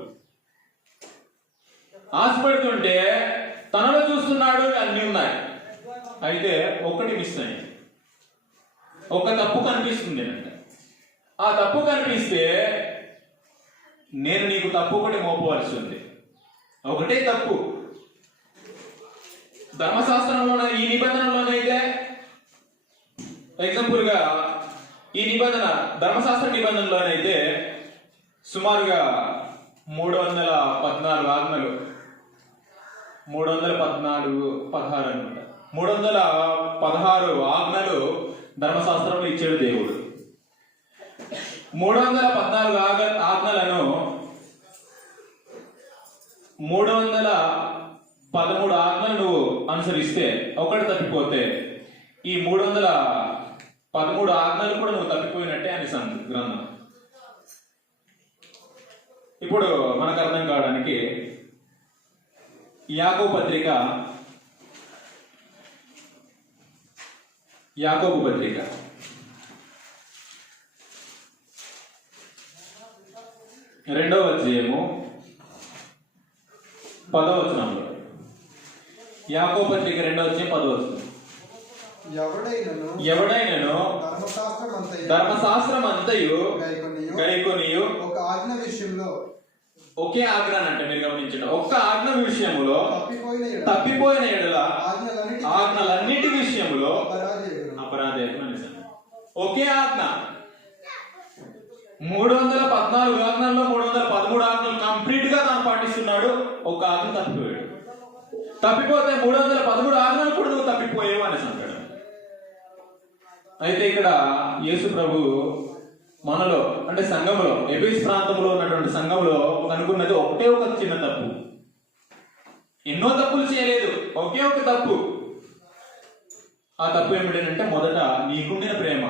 ఆశపడుతుంటే తనలో చూస్తున్నాడు, అన్ని ఉన్నాయి. అయితే ఒకటి మిస్ అయింది, ఒక తప్పు కనిపిస్తుంది అంటే, ఆ తప్పు కనిపిస్తే నేను నీకు తప్పు ఒకటి మోపవలసి ఉంది. ఒకటే తప్పు. ధర్మశాస్త్రంలో ఈ నిబంధనలోనైతే ఎగ్జాంపుల్ గా ఈ నిబంధన ధర్మశాస్త్ర నిబంధనలోనైతే సుమారుగా 314 ఆజ్ఞలు, 316 అనుకుంటా, 316 ఆజ్ఞలు ధర్మశాస్త్రంలో ఇచ్చాడు దేవుడు. 314 ఆజ్ఞలను 313 ఆజ్ఞలు నువ్వు అనుసరిస్తే ఒకటి తప్పిపోతే ఈ 313 ఆజ్ఞలు కూడా నువ్వు తప్పిపోయినట్టే అని గ్రంథం. ఇప్పుడు మనకు అర్థం కావడానికి యాకోబు పత్రిక 2వ అధ్యాయము 10వ వచనంలో, యాకోబు పత్రిక 2వ అధ్యాయం 10వ వచనం, ఎవడైనను ధర్మశాస్త్రం అంతయు గైకొనియు ఒక ఆజ్ఞ విషయంలో, ఒకే ఆజ్ఞ అంటే మీరు గమనించండి, ఒక్క ఆజ్ఞ విషయంలో తప్పిపోయిన ఎడల ఆజ్ఞలన్నిటి విషయంలో అపరాధేయం అనేసి. ఒకే ఆజ్ఞ 314 ఆజ్ఞల్లో 313 ఆజ్ఞలు కంప్లీట్ గా తాను పాటిస్తున్నాడు చేస్తున్నాడు, ఒక ఆజ్ఞ తప్పిపోయాడు. తప్పిపోతే 313 ఆజ్ఞలు కూడా నువ్వు తప్పిపోయావు అనేసి అంటాడు. అయితే ఇక్కడ యేసు ప్రభు మనలో అంటే సంఘంలో, ఎఫెసు ప్రాంతంలో ఉన్నటువంటి సంఘంలో కనుక్కున్నది ఒకటే ఒక చిన్న తప్పు. ఎన్నో తప్పులు చేయలేదు, ఒకే ఒక తప్పు. ఆ తప్పు ఏమిటంటే మొదట నీకుండిన ప్రేమ.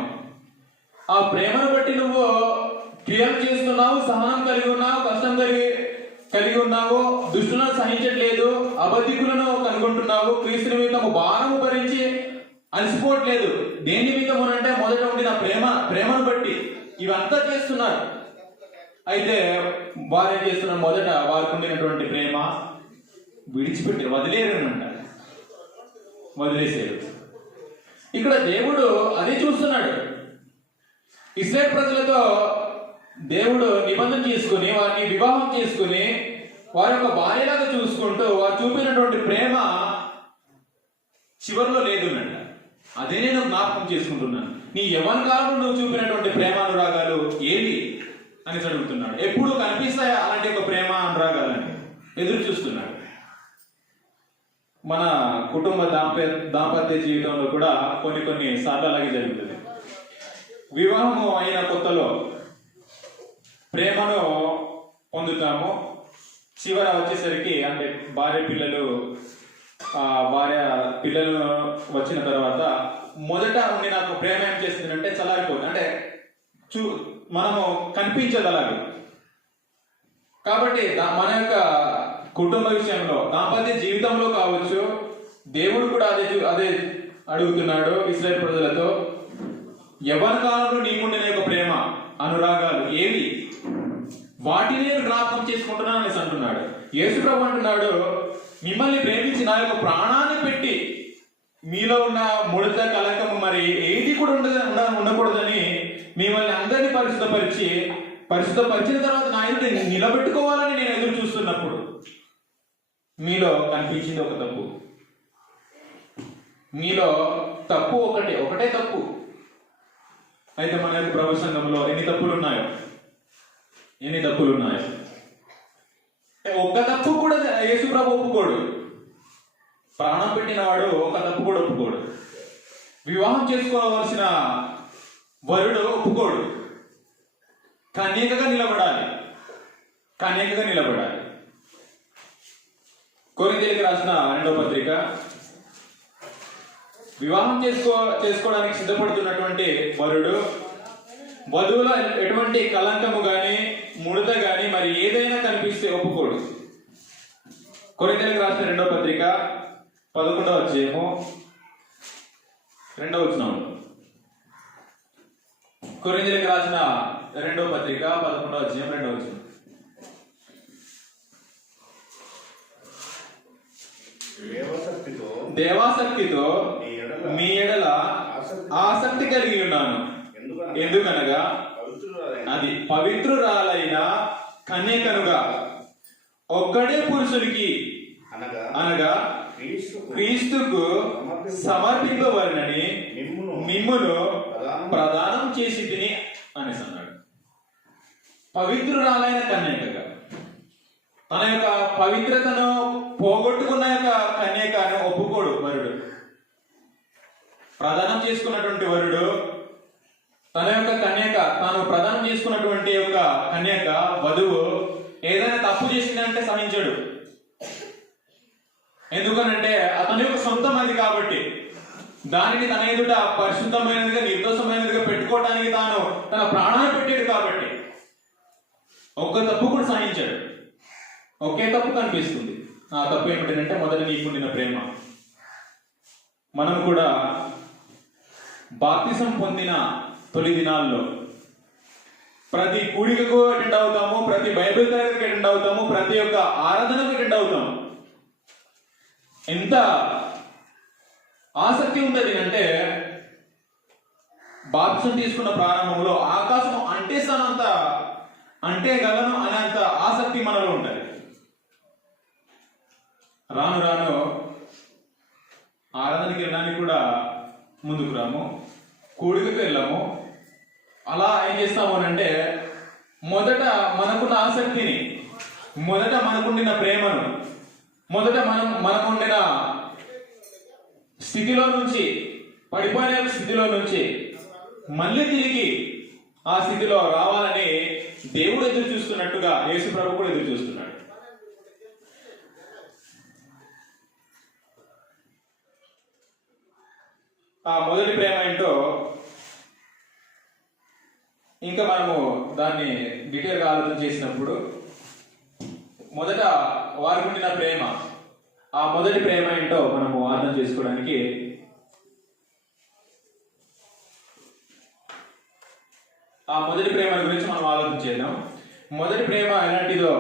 ఆ ప్రేమను బట్టి నువ్వు క్రియలు చేస్తున్నావు, సహనం కలిగి ఉన్నావు, కష్టం కలిగి ఉన్నావు, దుష్టులను సహించట్లేదు, అబద్ధికులను కనుగొంటున్నావు, క్రీస్తు నిమిత్తము భారము భరించి అలసిపోవట్లేదు. దేని నిమిత్తము అంటే మొదట ఉండిన ప్రేమను బట్టి ఇవంతా చేస్తున్నారు. అయితే వారు ఏం చేస్తున్నారు? మొదట వారికి ఉండినటువంటి ప్రేమ విడిచిపెట్టి వదిలేసారు. ఇక్కడ దేవుడు అదే చూస్తున్నాడు. ఇశ్రాయేలు ప్రజలతో దేవుడు నిబంధన చేసుకుని వారిని వివాహం చేసుకుని వారి యొక్క భార్యలాగా చూసుకుంటూ వారు చూపినటువంటి ప్రేమ చివరిలో లేదు అన్నట్టు. అదే నేను జ్ఞాపకం చేసుకుంటున్నాను. నీ యవ్వన కాలంలో నువ్వు చూపినటువంటి ప్రేమ అనురాగాలు ఏవి అని అడుగుతున్నాడు. ఎప్పుడు కనిపిస్తాయా అలాంటి ఒక ప్రేమ అనురాగాలని ఎదురు చూస్తున్నాడు. మన కుటుంబ దాంపత్య జీవితంలో కూడా కొన్ని సార్లు అలాగే జరుగుతుంది. వివాహము అయిన కొత్తలో ప్రేమను పొందుతాము. చివర వచ్చేసరికి అంటే భార్య పిల్లలు వచ్చిన తర్వాత మొదట ఉండి నాకు ప్రేమ ఏం చేస్తుందంటే చల్లారిపోతుంది. అంటే మనము కనిపించదు అలాగే. కాబట్టి మన యొక్క కుటుంబ విషయంలో, దాంపత్య జీవితంలో కావచ్చు, దేవుడు కూడా అదే అడుగుతున్నాడు ఇశ్రాయేలు ప్రజలతో. యవ్వన కాలంలో నీకుండిన యొక్క ప్రేమ అనురాగాలు ఏవి? వాటిని నేను జ్ఞాపకం చేసుకుంటున్నాను అనేసి అంటున్నాడు. యేసు ప్రభు అంటున్నాడు, మిమ్మల్ని ప్రేమించి నా యొక్క ప్రాణాన్ని పెట్టి మీలో ఉన్న ముడత కలకము మరి ఏది కూడా ఉండకూడదని మిమ్మల్ని అందరినీ పరిశుద్ధపరిచిన తర్వాత నా ఎదుట నిలబెట్టుకోవాలని నేను ఎదురు చూస్తున్నప్పుడు మీలో కనిపించింది ఒక తప్పు. మీలో తప్పు ఒకటే తప్పు. అయితే మన యొక్క ప్రభు సంఘంలో ఎన్ని తప్పులు ఉన్నాయో ఒక్క తప్పు కూడా యేసు ప్రభు ఒప్పుకోడు. ప్రాణం పెట్టిన వాడు ఒక తప్పు కూడా ఒప్పుకోడు. వివాహం చేసుకోవాల్సిన వరుడు ఒప్పుకోడు. కన్యకగా నిలబడాలి. కొరింథీయులకు రాసిన 2వ పత్రిక, వివాహం చేసుకోవడానికి సిద్ధపడుతున్నటువంటి వరుడు వధువులో ఎటువంటి కలంకము గాని ముడత గాని మరి ఏదైనా కనిపిస్తే ఒప్పుకోడు. కొరింథీయులకు రాసిన 2వ పత్రిక 11వ అధ్యాయము 2వ వచనం. కొరింథీయులకు రాసిన 2వ పత్రిక 11వ అధ్యాయం 2వ వచనం. దేవాసక్తితో మీ ఎడల ఆసక్తి కలిగి ఉన్నాను. ఎందుకనగా అది పవిత్రురాలైన కన్యకనుగా ఒక్కడే పురుషునికి అనగా క్రీస్తుకు సమర్పింపబడినని మిమ్మును ప్రదానం చేసి తిని అనేసి అన్నాడు. పవిత్రురాలైన కన్యకగా, తన యొక్క పవిత్రతను పోగొట్టుకున్న యొక్క కన్యకను ఒప్పుకోడు వరుడు. ప్రదానం చేసుకున్నటువంటి వరుడు తన యొక్క తాను ప్రదానం చేసుకున్నటువంటి యొక్క కన్యక వధువు ఏదైనా తప్పు చేసిందంటే సహించడు. ఎందుకనంటే అతని యొక్క సొంతం అది కాబట్టి దానిని తన ఎదుట పరిశుద్ధమైనదిగా నిర్దోషమైనదిగా పెట్టుకోవడానికి తాను తన ప్రాణాన్ని పెట్టాడు కాబట్టి ఒక్క తప్పు కూడా సహించాడు. ఒకే తప్పు కనిపిస్తుంది. ఆ తప్పు ఏమిటంటే మొదట నీకుండిన ప్రేమ. మనం కూడా బాప్తిసం పొందిన తొలి దినాల్లో ప్రతి కూడికకు అటెండ్ అవుతాము, ప్రతి బైబిల్ తరగతికి అటెండ్ అవుతాము, ప్రతి ఒక్క ఆరాధనకు అటెండ్ అవుతాము. ఎంత ఆసక్తి ఉంటుంది అంటే బాప్తిసం తీసుకున్న ప్రారంభంలో ఆకాశం అంటేగలను అనేంత ఆసక్తి మనలో ఉంటుంది. రాను రాను ఆరాధనకి వెళ్ళడానికి కూడా ముందుకు రాము, కూడికకు వెళ్ళాము. అలా ఏం చేస్తాము అంటే మొదట మనకున్న ఆసక్తిని మొదట మనకుండిన ప్రేమను, మొదట మనకుండిన స్థితిలో నుంచి, పడిపోయిన స్థితిలో నుంచి మళ్ళీ తిరిగి ఆ స్థితిలో రావాలని దేవుడు ఎదురు చూస్తున్నట్టుగా యేసు ప్రభు కూడా ఎదురు చూస్తున్నాడు. ఆ మొదటి ప్రేమ ఏంటో ఇంకా మనము దాన్ని డీటెయిల్గా ఆలోచన చేసినప్పుడు, మొదట వారికి ఉండిన ప్రేమ, ఆ మొదటి ప్రేమ ఏంటో మనము అర్థం చేసుకోవడానికి ఆ మొదటి ప్రేమ గురించి మనం ఆలోచన చేద్దాం. మొదటి ప్రేమ ఎలాంటిదో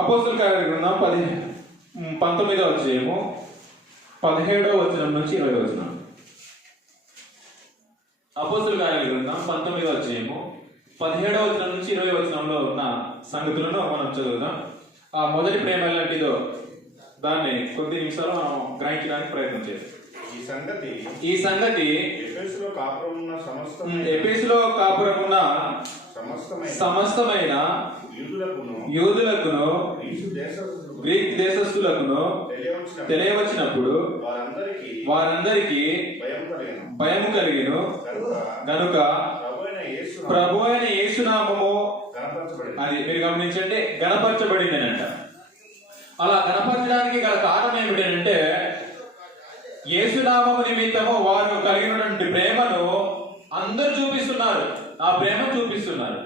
అపోస్తలుల కార్యాల గ్రంథం 19వ అధ్యాయము 17వ వచనం నుంచి 20వ వచనం. అపోస్తలుల కార్యాల గ్రంథం 19వ అధ్యాయము 17వ వచనం నుంచి 20వ వచనంలో ఉన్న సంగతులను మనం చదువుదాం. ఆ మొదటి ప్రేమ ఎలాంటిదో దాన్ని కొద్ది నిమిషాలు మనం గ్రహించడానికి ప్రయత్నం చేద్దాం. ఈ సంగతి ఎఫెసులో కాపురమున్న సమస్తమైన యూదులకును గ్రీక్ దేశస్థులకును తెలియవచ్చినప్పుడు వారందరికీ భయము కలిగిను గనుక ప్రభు అయిన యేసునామము, అది మీరు గమనించండి, గణపరచబడింది అంట. అలా గణపరచడానికి గల కారణం ఏమిటంటే, యేసునామము నిమిత్తము వారు కలిగినటువంటి ప్రేమను అందరూ చూపిస్తున్నారు. ఆ ప్రేమ చూపిస్తున్నారు.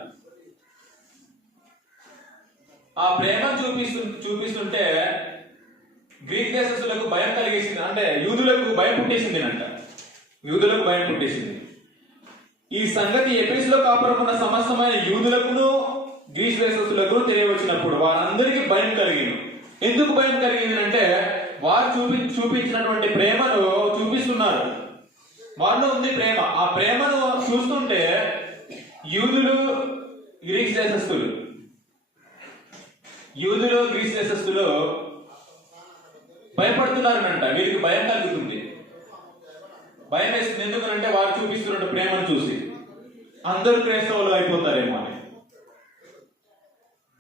ఆ ప్రేమ చూపిస్తుంటే గ్రీక్ దేశస్తులకు భయం కలిగేసింది, అంటే యూదులకు భయం పుట్టేసింది అంట. యూదులకు భయం పుట్టేసింది. ఈ సంగతి ఎఫెసులో కాపురమున్న సమస్తమైన యూదులకును గ్రీక్ దేశస్తులకు తెలియవచ్చినప్పుడు వారందరికీ భయం కలిగింది. ఎందుకు భయం కలిగింది అంటే, వారు చూపించినటువంటి ప్రేమను చూపిస్తున్నారు. వారిలో ఉంది ప్రేమ. ఆ ప్రేమను చూస్తుంటే యూదులు గ్రీక్ దేశస్తులు భయపడుతున్నారనంట. వీరికి భయం కలుగుతుంది, భయం వేస్తుంది. ఎందుకంటే వారు చూపిస్తున్న ప్రేమను చూసి అందరూ క్రైస్తవులు అయిపోతారేమో అని.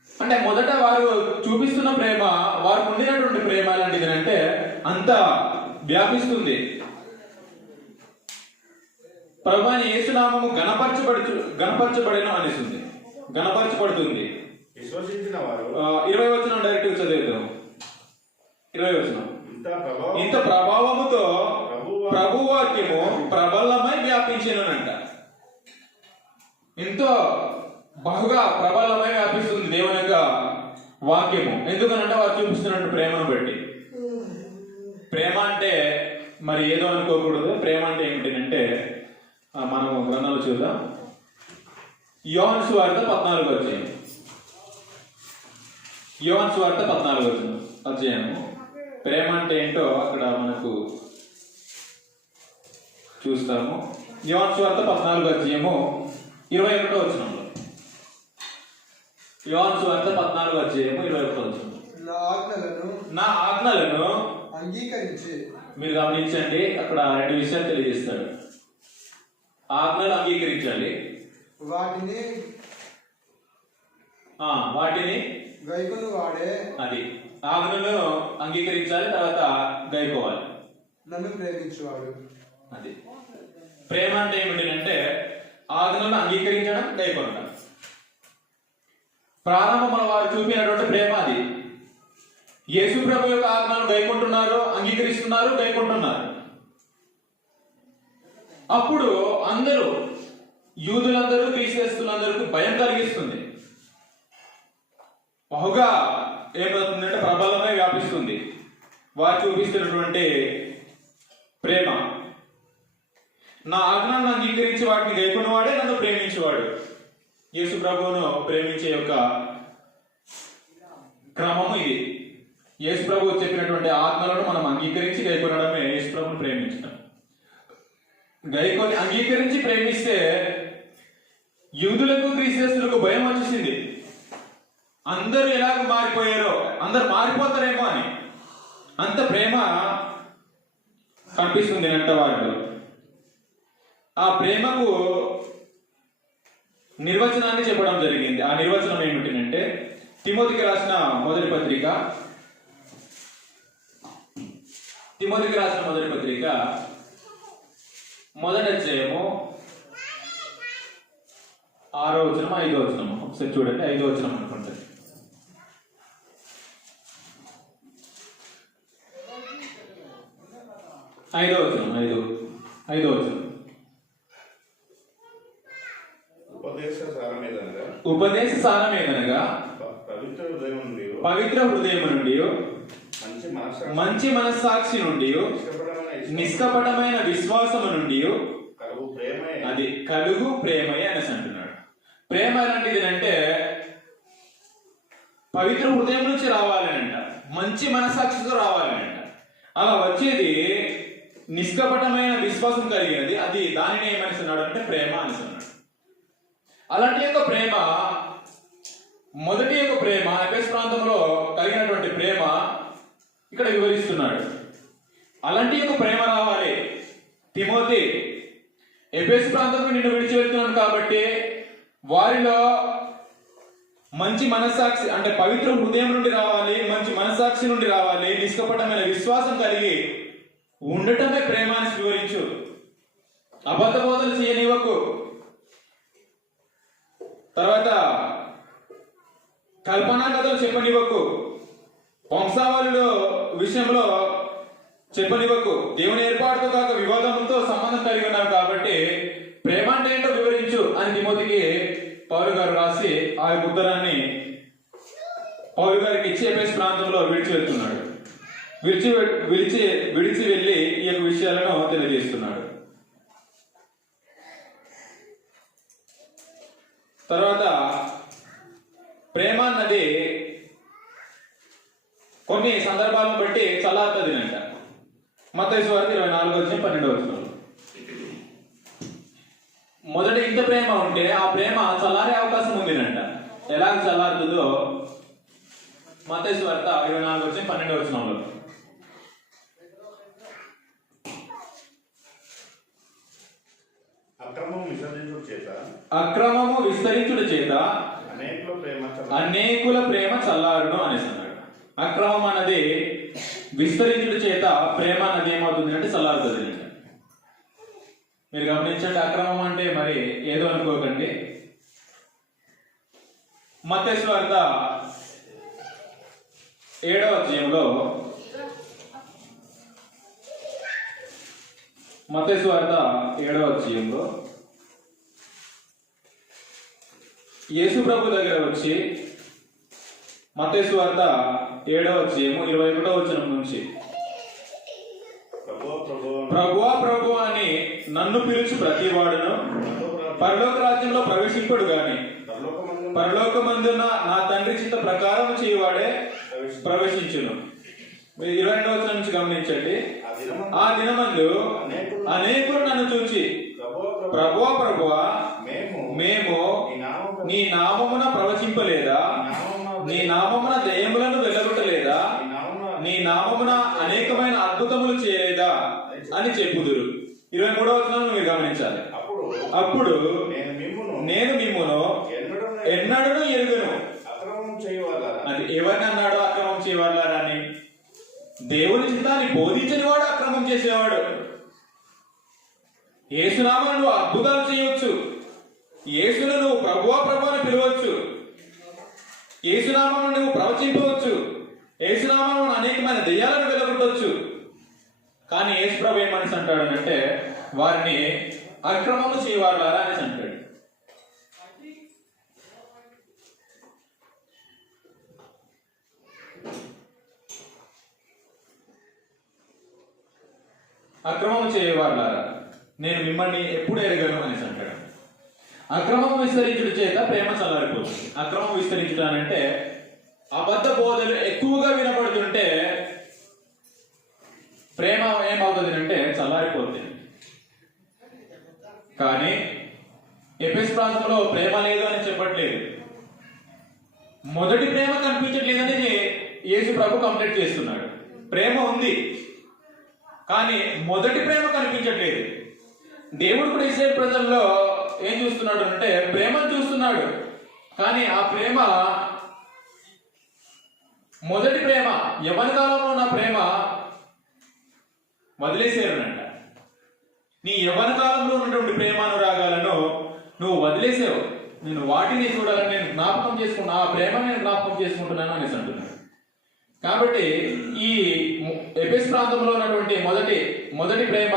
అంటే మొదట వారు చూపిస్తున్న ప్రేమ, వారికి ఉండినటువంటి ప్రేమ లాంటిది అంటే అంత వ్యాపిస్తుంది. ప్రభువైన యేసునామము గణపరచబడిన అనిస్తుంది, గణపరచబడుతుంది. 20వ వచనం డైరెక్ట్ చదివేద్దాం. 20వ వచనం. ఇంత ప్రభావముతో ప్రభు వాక్యము ప్రబలమై వ్యాపించేనంట. ఎంతో బహుగా ప్రబలమై వ్యాపిస్తుంది దేవుని యొక్క వాక్యము. ఎందుకనంటే వారు చూపిస్తున్నట్టు ప్రేమను బట్టి. ప్రేమ అంటే మరి ఏదో అనుకోకూడదు. ప్రేమ అంటే ఏమిటంటే, మనం గ్రంథాలు చూద్దాం. యోహాను సువార్త 14వ అధ్యాయం. యోహాను సువార్త 14వ అధ్యాయము. ప్రేమ అంటే ఏంటో అక్కడ మనకు చూస్తాము. యోహాను సువార్త 14వ అధ్యాయము 21వ వచనంలో. యోహాను సువార్త 14వ అధ్యాయము 21వ వచనం. నా ఆజ్ఞలను అంగీకరించి, మీరు గమనించండి, అక్కడ రెండు విషయాలు తెలియజేస్తాడు. ఆజ్ఞలు అంగీకరించాలి, వాటిని గైకొను వాడే, అది ఆజ్ఞలను అంగీకరించాలి, తర్వాత గైకోవాలి. నన్ను ప్రేమించువాడు. అది ప్రేమ అంటే ఏమిటంటే ఆజ్ఞలను అంగీకరించడం, గైకొనడం. ప్రారంభంలో వారు చూపినటువంటి ప్రేమ అది. యేసు ప్రభు యొక్క ఆజ్ఞలను గైకొంటున్నారు, అంగీకరిస్తున్నారు, గైకొంటున్నారు. అప్పుడు అందరూ, యూదులందరూ క్రీస్తులందరికీ భయం కలిగిస్తుంది. బహుగా ఏమవుతుందంటే ప్రబలమై వ్యాపిస్తుంది వారు చూపిస్తున్నటువంటి ప్రేమ. నా ఆజ్ఞలను అంగీకరించి వాటిని గైకొన్నవాడే నన్ను ప్రేమించేవాడు. యేసు ప్రభువును ప్రేమించే యొక్క క్రమము ఇది. యేసు ప్రభువు చెప్పినటువంటి ఆజ్ఞలను మనం అంగీకరించి గైకొనడమే యేసు ప్రభువును ప్రేమించడం. గైకొని అంగీకరించి ప్రేమిస్తే యూదులకు క్రీస్తులకు భయం వచ్చేసింది. అందరూ ఎలాగ మారిపోయారో, అందరు మారిపోతారేమో అని అంత ప్రేమ కనిపిస్తుంది అంట వారిలో. ఆ ప్రేమకు నిర్వచనాన్ని చెప్పడం జరిగింది. ఆ నిర్వచనం ఏమిటంటే తిమోతికి రాసిన మొదటి పత్రిక 1వ అధ్యాయము 6వ వచనం 5వ వచనం ఒకసారి చూడండి. 5వ వచనం అనుకుంటుంది. ఐదో వచనం. ఉపదేశ సారమేదనగా పవిత్ర హృదయం నుండి మంచి మనస్సాక్షి నుండి నిష్కపటమైన విశ్వాసము నుండి అది కలుగు ప్రేమయే అనేసి అంటున్నాడు. ప్రేమ ఎలాంటిది అంటే పవిత్ర హృదయం నుంచి రావాలని అంట, మంచి మనస్సాక్షితో రావాలని అంట. అలా వచ్చేది నిష్కపటమైన విశ్వాసం కలిగినది. అది దానిని ఏమనిస్తున్నాడు అంటే ప్రేమ అనిస్తున్నాడు. అలాంటి యొక్క ప్రేమ, మొదటి యొక్క ప్రేమ, ఎఫెసు ప్రాంతంలో కలిగినటువంటి ప్రేమ ఇక్కడ వివరిస్తున్నాడు. అలాంటి యొక్క ప్రేమ రావాలి. తిమోతి, ఎఫెసు ప్రాంతంలో నిన్ను విడిచి వెళ్తున్నాను కాబట్టి వారిలో మంచి మనస్సాక్షి అంటే పవిత్ర హృదయం నుండి రావాలి, మంచి మనస్సాక్షి నుండి రావాలి, నిష్కపటమైన విశ్వాసం కలిగి ఉండటమే ప్రేమ అని వివరించు. అబద్ధ బోధలు చేయనివ్వకు. తర్వాత కల్పనా కథలు చెప్పనివ్వకు. వంశావళిలో విషయంలో చెప్పనివ్వకు. దేవుని ఏర్పాటుతో కాక వివాదంతో సంబంధం కలిగి ఉన్నారు కాబట్టి ప్రేమ అంటే ఏంటో వివరించు అని తిమోతికి పౌలు గారు రాసి ఆ ఉత్తరాన్ని పౌలు గారికి ఇచ్చి ఎఫెసు ప్రాంతంలో విడిచి వెళ్తున్నాడు. విడిచి వెళ్ళి ఈ యొక్క విషయాలను తెలియజేస్తున్నాడు. తర్వాత ప్రేమ అన్నది కొన్ని సందర్భాలను బట్టి చల్లారుతుంది అంట. మత్తయి సువార్త 24:12 మొదట ఇంత ప్రేమ ఉంటే ఆ ప్రేమ చల్లారే అవకాశం ఉందినంట. ఎలా చల్లారుతుందో మత్తయి సువార్త 24:12 అక్రమము విస్తరించుడు చేత అనేకుల ప్రేమ చల్లారును అనేసి అన్నాడు. అక్రమం అన్నది విస్తరించుడు చేత ప్రేమ అన్నది ఏమవుతుంది అంటే చల్లారుతుంది. మీరు గమనించండి, అక్రమం అంటే మరి ఏదో అనుకోకండి. మత్తయి సువార్త 7వ అధ్యాయంలో మత్తయి సువార్త 7వ అధ్యాయంలో యేసు ప్రభు దగ్గర వచ్చి మత్తయి సువార్త 7వ అధ్యాయము 21వ వచనం నుంచి ప్రభువా ప్రభువా అని నన్ను పిలుచు ప్రతి వాడును పరలోక రాజ్యంలో ప్రవేశింపడు గాని పరలోకమందున నా తండ్రి చిత్త ప్రకారం చేయవాడే ప్రవేశించును. 22వ వచనం నుంచి గమనించండి. ఆ దినమందు అనేకులు నన్ను చూచి ప్రభువా ప్రభువా మేము నీ నామమున ప్రవచింపలేదా, నీ నామమున దయ్యములను వెళ్ళగొట్టలేదా, నీ నామమున అనేకమైన అద్భుతములు చేయలేదా అని చెప్పుదురు. 23వ వచనం మీరు గమనించాలి. అప్పుడు నేను మిమ్మును ఎన్నడూ ఎరుగను. అది ఎవరిని అన్నాడు అక్రమం చేయవాళ్ళారా అని? దేవుని చిత్తాన్ని బోధించని వాడు అక్రమం చేసేవాడు. యేసునామమున నువ్వు అద్భుతాలు చేయవచ్చు, యేసును నువ్వు ప్రభువా ప్రభు అని పిలవచ్చు, యేసునామమున నువ్వు ప్రవచింపవచ్చు, యేసునామమున అనేకమైన దెయ్యాలను వెలగొట్టవచ్చు. కానీ యేసు ప్రభు ఏమని అంటాడు అంటే వారిని అక్రమము చేయవాళ్ళారా అనేసి అంటాడు. అక్రమం చేయవాళ్ళారా నేను మిమ్మల్ని ఎప్పుడు ఎరగను అనేసి అంటాడు. అక్రమం విస్తరించుట చేత ప్రేమ చల్లారిపోతుంది. అక్రమం విస్తరించడానంటే అబద్ధ బోధలు ఎక్కువగా వినపడుతుంటే ప్రేమ ఏమవుతుంది అంటే చల్లారిపోతుంది. కానీ ఎఫెసు ప్రాంతంలో ప్రేమ లేదు అని చెప్పట్లేదు. మొదటి ప్రేమ కనిపించట్లేదని యేసు ప్రభు కంప్లైంట్ చేస్తున్నాడు. ప్రేమ ఉంది కానీ మొదటి ప్రేమ కనిపించట్లేదు. దేవుడు కూడా ఇశ్రాయేలు ప్రజల్లో ఏం చూస్తున్నాడు అంటే ప్రేమను చూస్తున్నాడు. కానీ ఆ ప్రేమ మొదటి ప్రేమ, యవ్వన కాలంలో ఉన్న ప్రేమ వదిలేసేరునంట. నీ యవ్వన కాలంలో ఉన్నటువంటి ప్రేమానురాగాలను నువ్వు వదిలేసావు. నేను వాటిని చూడాలని నేను జ్ఞాపకం చేసుకుంటున్నా, ఆ ప్రేమను నేను జ్ఞాపకం చేసుకుంటున్నాను అనేసి అంటున్నాడు. కాబట్టి ఈ ఎఫెసు ప్రాంతంలో ఉన్నటువంటి మొదటి ప్రేమ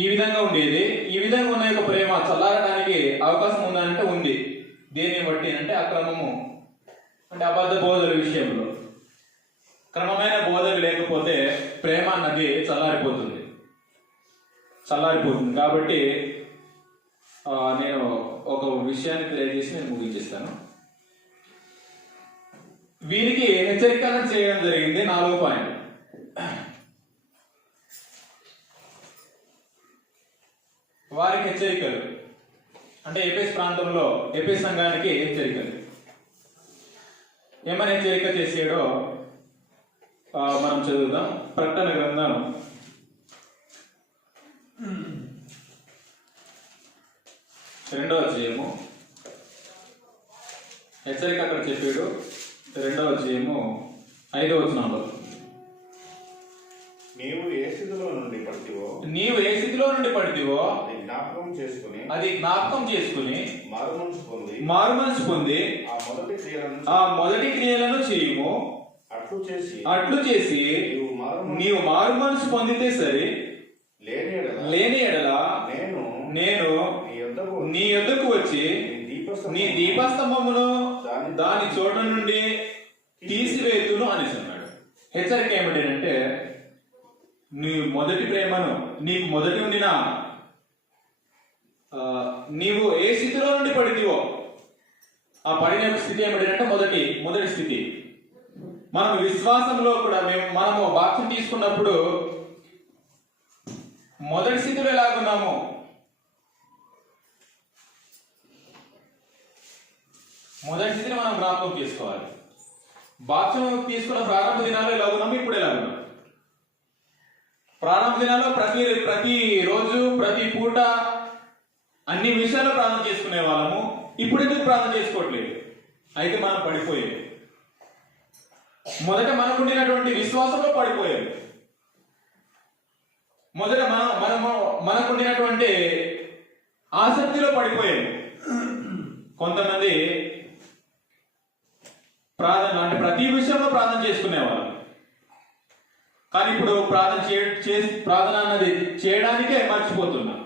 ఈ విధంగా ఉండేది. ఈ విధంగా ఉన్న యొక్క ప్రేమ చల్లారడానికి అవకాశం ఉందంటే ఉంది. దేన్ని బట్టి అంటే అక్రమము, అంటే అబద్ధ బోధల విషయంలో క్రమమైన బోధలు లేకపోతే ప్రేమ అన్నది చల్లారిపోతుంది. కాబట్టి నేను ఒక విషయాన్ని తెలియజేసి నేను ముగించేస్తాను. వీరికి హెచ్చరికలను చేయడం జరిగింది. 4వ పాయింట్, వారికి హెచ్చరికలు అంటే ఎఫెసు ప్రాంతంలో ఎఫెసు సంఘానికి హెచ్చరికలు. ఏమని హెచ్చరిక చేసాడో మనం చదువుదాం. ప్రకటన గ్రంథం 2వ అధ్యాయము. హెచ్చరిక అక్కడ చెప్పాడు. 2వ అధ్యాయము 5వ వచనంలో, నీవు ఏ స్థితిలో నుండి పడితివో అది జ్ఞాపకం చేసుకుని మారు మనసు పొంది ఆ మొదటి క్రియలను చేయుము. అట్లు చేసి నీవు మారు మనసు పొందితే సరి, లేని ఎడల నేను నీ యొద్దకు వచ్చి నీ దీపస్తంభమును దాని చోట నుండి తీసివేతును అనేసి అన్నాడు. హెచ్చరిక ఏమిటంటే నీ మొదటి ప్రేమను, నీకు మొదటి ఉండిన నీవు ఏ స్థితిలో నుండి పడితివో ఆ పడిన స్థితి ఏమిటంటే మొదటి స్థితి. మనం విశ్వాసంలో కూడా మనము బాప్తిసం తీసుకున్నప్పుడు మొదటి స్థితిలో ఎలాగున్నాము, మొదటి స్థితిని మనం జ్ఞాపకం చేసుకోవాలి. బాప్తిసం తీసుకున్న ప్రారంభ దినాల్లో ఎలా ఉన్నాము, ఇప్పుడు ఎలా ఉన్నాము. ప్రారంభ దినాల్లో ప్రతి రోజు ప్రతి పూట అన్ని విషయాల్లో ప్రార్థన చేసుకునే వాళ్ళము. ఇప్పుడు ఎందుకు ప్రార్థన చేసుకోవట్లేదు? అయితే మనం పడిపోయాం. మొదట మనకుండినటువంటి విశ్వాసంలో పడిపోయాం. మొదట మనకుండినటువంటి ఆసక్తిలో పడిపోయాం. కొంతమంది ప్రార్థన అంటే ప్రతి విషయంలో ప్రార్థన చేసుకునేవాళ్ళు. కానీ ఇప్పుడు ప్రార్థన అన్నది చేయడానికే మర్చిపోతున్నాం.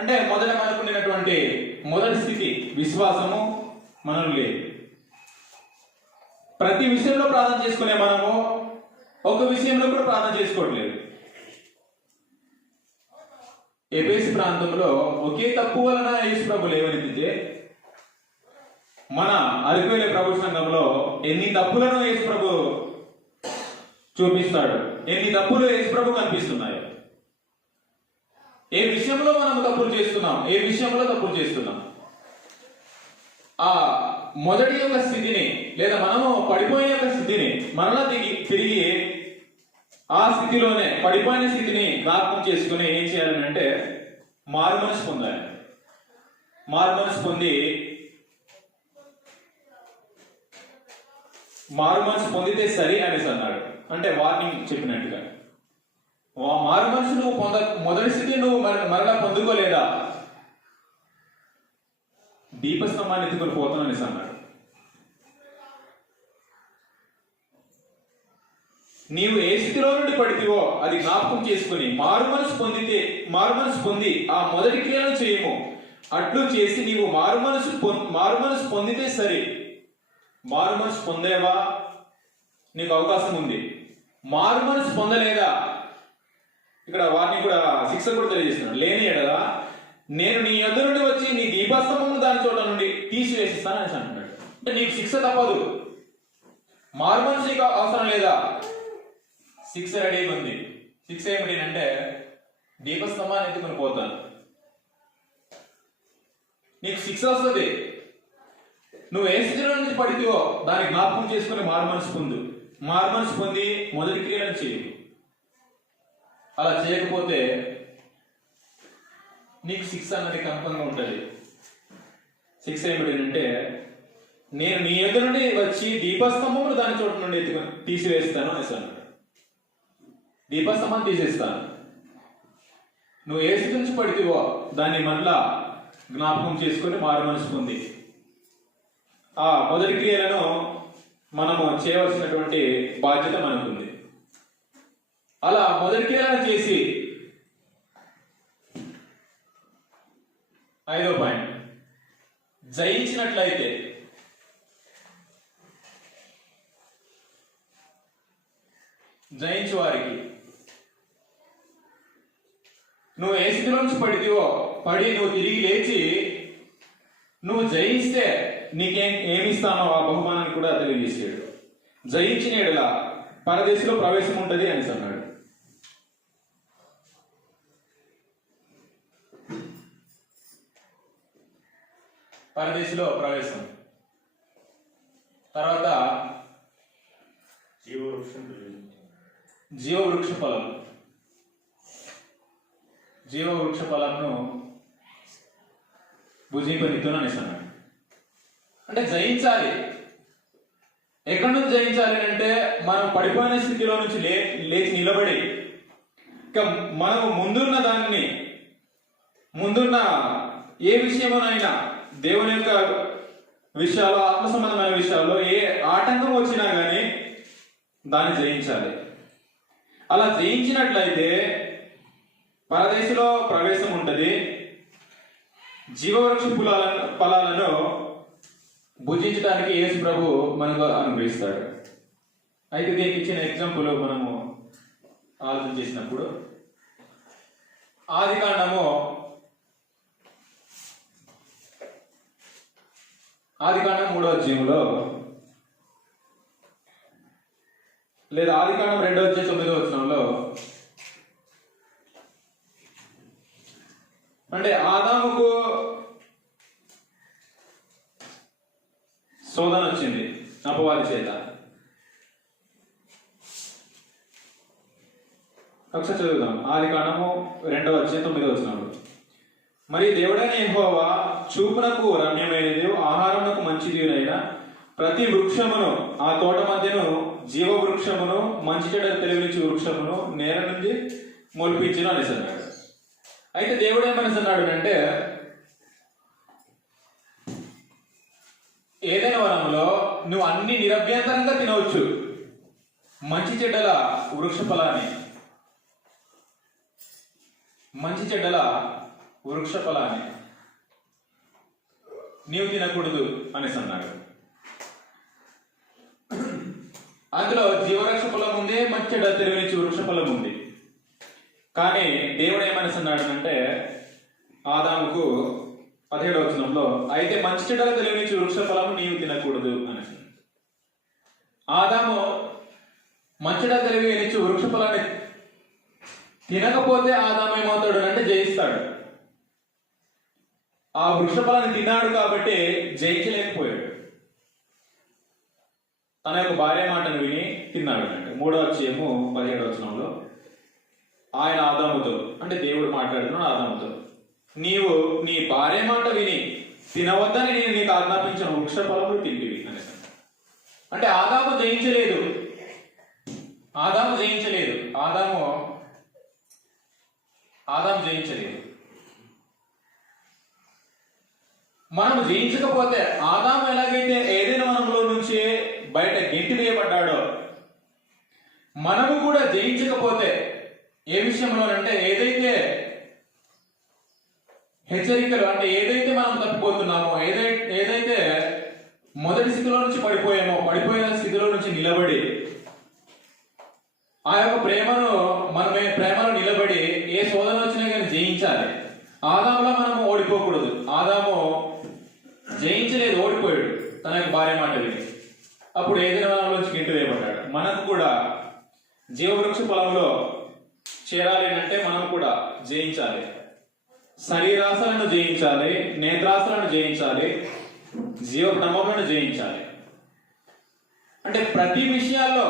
అంటే మొదట మనకుండినటువంటి మొదటి స్థితి విశ్వాసము మనం లేదు. ప్రతి విషయంలో ప్రార్థన చేసుకునే మనము ఒక విషయంలో కూడా ప్రార్థన చేసుకోవట్లేదు. ఎఫెసు ప్రాంతంలో ఒకే తప్పు వలన యేసు ప్రభు లేవనెత్తితే మన అరకువేల ప్రభు సంఘంలో ఎన్ని తప్పులను యేసు ప్రభు చూపిస్తాడు, ఎన్ని తప్పులు యేసు ప్రభు కనిపిస్తున్నాయి. ఏ విషయంలో మనం తప్పులు చేస్తున్నాం, ఏ విషయంలో తప్పులు చేస్తున్నాం. ఆ మొదటి యొక్క స్థితిని లేదా మనము పడిపోయిన యొక్క స్థితిని మరలా తిరిగి ఆ స్థితిలోనే పడిపోయిన స్థితిని జ్ఞాపకం చేసుకుని ఏం చేయాలని అంటే మారు మనసు పొందాలి. మారు మనసు పొందితే సరి అనేసి అన్నాడు. అంటే వార్నింగ్ చెప్పినట్టుగా మారు మనసు నువ్వు మొదటి స్థితి నువ్వు మరలా పొందుకోలేదా, దీపస్తంభాన్ని ఎత్తుకొని పోతాను అనేసి అన్నాడు. నీవు ఏ స్థితిలో నుండి పడితివో అది జ్ఞాపకం చేసుకుని మారు మనసు పొంది ఆ మొదటి క్రియలను చేయము. అట్లు చేసి నీవు మారు మనసు పొందితే సరి. మారు మనసు పొందేవా, నీకు అవకాశం ఉంది. మారు మనసు పొందలేదా, ఇక్కడ వారిని కూడా శిక్ష కూడా తెలియజేస్తున్నాడు. లేని ఎడలా నేను నీ యొద్ద నుండి వచ్చి నీ దీపస్తంభమును దాని చోట నుండి తీసివేసిస్తాను అని అంటున్నాడు. అంటే నీకు శిక్ష తప్పదు. మారు మనసు నీకు అవసరం లేదా, శిక్ష రెడీగా ఉంది. శిక్ష ఏమిటి అంటే దీపస్తంభాన్ని ఎత్తుకుని పోతాను. నీకు శిక్ష వస్తుంది. నువ్వు ఏ స్థితిలో నుంచి పడితేవో దాన్ని జ్ఞాపకం చేసుకుని మారు మనసు పొంది మొదటి క్రియలను చేయి. అలా చేయకపోతే నీకు శిక్ష అన్నది కన్ఫర్మ్గా ఉంటుంది. శిక్ష ఏమిటంటే, నేను నీ ఎదురు నుండి వచ్చి దీపస్తంభములు దాని చోటు నుండి ఎత్తుకొని తీసివేస్తాను అనేసి అన్నాడు. దీపస్తంభం తీసేస్తాను. నువ్వు ఏ స్థితి నుంచి పడితేవో దాన్ని మళ్ళా జ్ఞాపకం చేసుకొని మారు మనసు పొంది ఆ మొదటి క్రియలను మనము చేయవలసినటువంటి బాధ్యత మనకుంది. అలా మొదటి క్రియలను చేసి 5వ పాయింట్, జయించినట్లయితే జయించు వారికి, నువ్వు ఏ స్థితిలో నుంచి పడి నువ్వు తిరిగి లేచి నువ్వు జయిస్తే ఏమిస్తానో ఆ బహుమానాన్ని కూడా తెలియజేసాడు. జయించిన ఎడల పరదేశంలో ప్రవేశం ఉంటుంది అని అన్నాడు. పరదేశంలో ప్రవేశం. తర్వాత జీవవృక్ష ఫలం. జీవవృక్ష ఫలంను భుజింపనిత్తును అనేసి అన్నాడు. అంటే జయించాలి. ఎక్కడి నుంచి జయించాలి అంటే, మనం పడిపోయిన స్థితిలో నుంచి లేచి నిలబడి ఇక మనము ముందున్న ఏ విషయమోనైనా దేవుని యొక్క విషయాలు, ఆత్మ సంబంధమైన విషయాల్లో ఏ ఆటంకం వచ్చినా కానీ దాన్ని జయించాలి. అలా జయించినట్లయితే పరదేశంలో ప్రవేశం ఉంటుంది. జీవవృక్ష ఫలాలను భుజించడానికి యేసు ప్రభు మనకు అనుగ్రహిస్తాడు. అయితే దీనికి ఇచ్చిన ఎగ్జాంపుల్ మనము ఆలోచన చేసినప్పుడు, ఆదికాండము 3వ అధ్యాయంలో లేదా ఆదికాండం 2వ అధ్యాయం 9వ వచనంలో, అంటే ఆదాముకు శోధన వచ్చింది అపవాది చేత. ఒకసారి చదువుదాం. ఆదికాండము 2వ అధ్యాయం 9వ వచనంలో, మరి దేవుడైన యెహోవా చూపునకు రమ్యమైనది, ఆహారమునకు మంచిదినైన ప్రతి వృక్షమును ఆ తోట మధ్యను జీవ వృక్షమును మంచి చెడ్డలు తెలివించే వృక్షమును నేల నుండి మొలిపించును అనేసి అన్నాడు. అయితే దేవుడు ఏమనేసి అన్నాడు అంటే, ఏదైనా వనంలో నువ్వు అన్ని నిరభ్యంతరంగా తినవచ్చు మంచి చెడ్డల వృక్ష ఫలాన్ని, మంచి చెడ్డల వృక్ష ఫలాన్ని నీవు తినకూడదు అనేసి అన్నాడు. అందులో జీవవృక్ష ఫలం ఉంది, మంచి చెడ్డ తెలివించే వృక్ష ఫలం ఉంది. కానీ దేవుడు ఏమనేసి అన్నాడు అంటే, ఆదాముకు 17వ వచనంలో, అయితే మంచి చెడ్డల తెలివించే వృక్ష ఫలము నీవు తినకూడదు అనేసి. ఆదాము మంచి చెడ్డ తెలివించే వృక్ష ఫలాన్ని తినకపోతే ఆదాము ఏమవుతాడు అంటే జయిస్తాడు. ఆ వృక్ష ఫలాన్ని తిన్నాడు కాబట్టి జయించలేకపోయాడు. తన యొక్క భార్య మాటను విని తిన్నాడు అంటే 3వ అధ్యాయము 17వ వచనంలో ఆయన ఆదాముతో, అంటే దేవుడు మాట్లాడుతున్నాడు ఆదాముతో, నీవు నీ భార్య మాట విని తినవద్దని నేను నీకు ఆజ్ఞాపించిన వృక్ష ఫలములు తింటివి అనేసి. అంటే ఆదాము జయించలేదు. ఆదాము జయించలేదు. మనం జయించకపోతే, ఆదాము ఎలాగైతే ఏదైనా వనంలో నుంచి బయట గెంటి వేయబడ్డాడో, మనము కూడా జయించకపోతే ఏ విషయంలోనంటే, ఏదైతే హెచ్చరికలు అంటే ఏదైతే మనం తప్పిపోతున్నామో, ఏదైతే మొదటి స్థితిలో నుంచి పడిపోయిన స్థితిలో నుంచి నిలబడి ఆ యొక్క ప్రేమలో నిలబడి ఏ శోధన వచ్చినా కానీ జయించాలి. ఆదాములో మనము ఓడిపోకూడదు. ఆదాము జయించలేదు, ఓడిపోయాడు తన యొక్క భార్య మాట విని. అప్పుడు ఏదైనా వనంలోంచి గింటు వేయబడ్డాడు. మనకు కూడా జీవవృక్ష ఫలంలో చేరాలి అంటే మనం కూడా జయించాలి. శరీరాశలను జయించాలి, నేత్రాశలను జయించాలి, జీవ బ్రహ్మములను జయించాలి. అంటే ప్రతి విషయాల్లో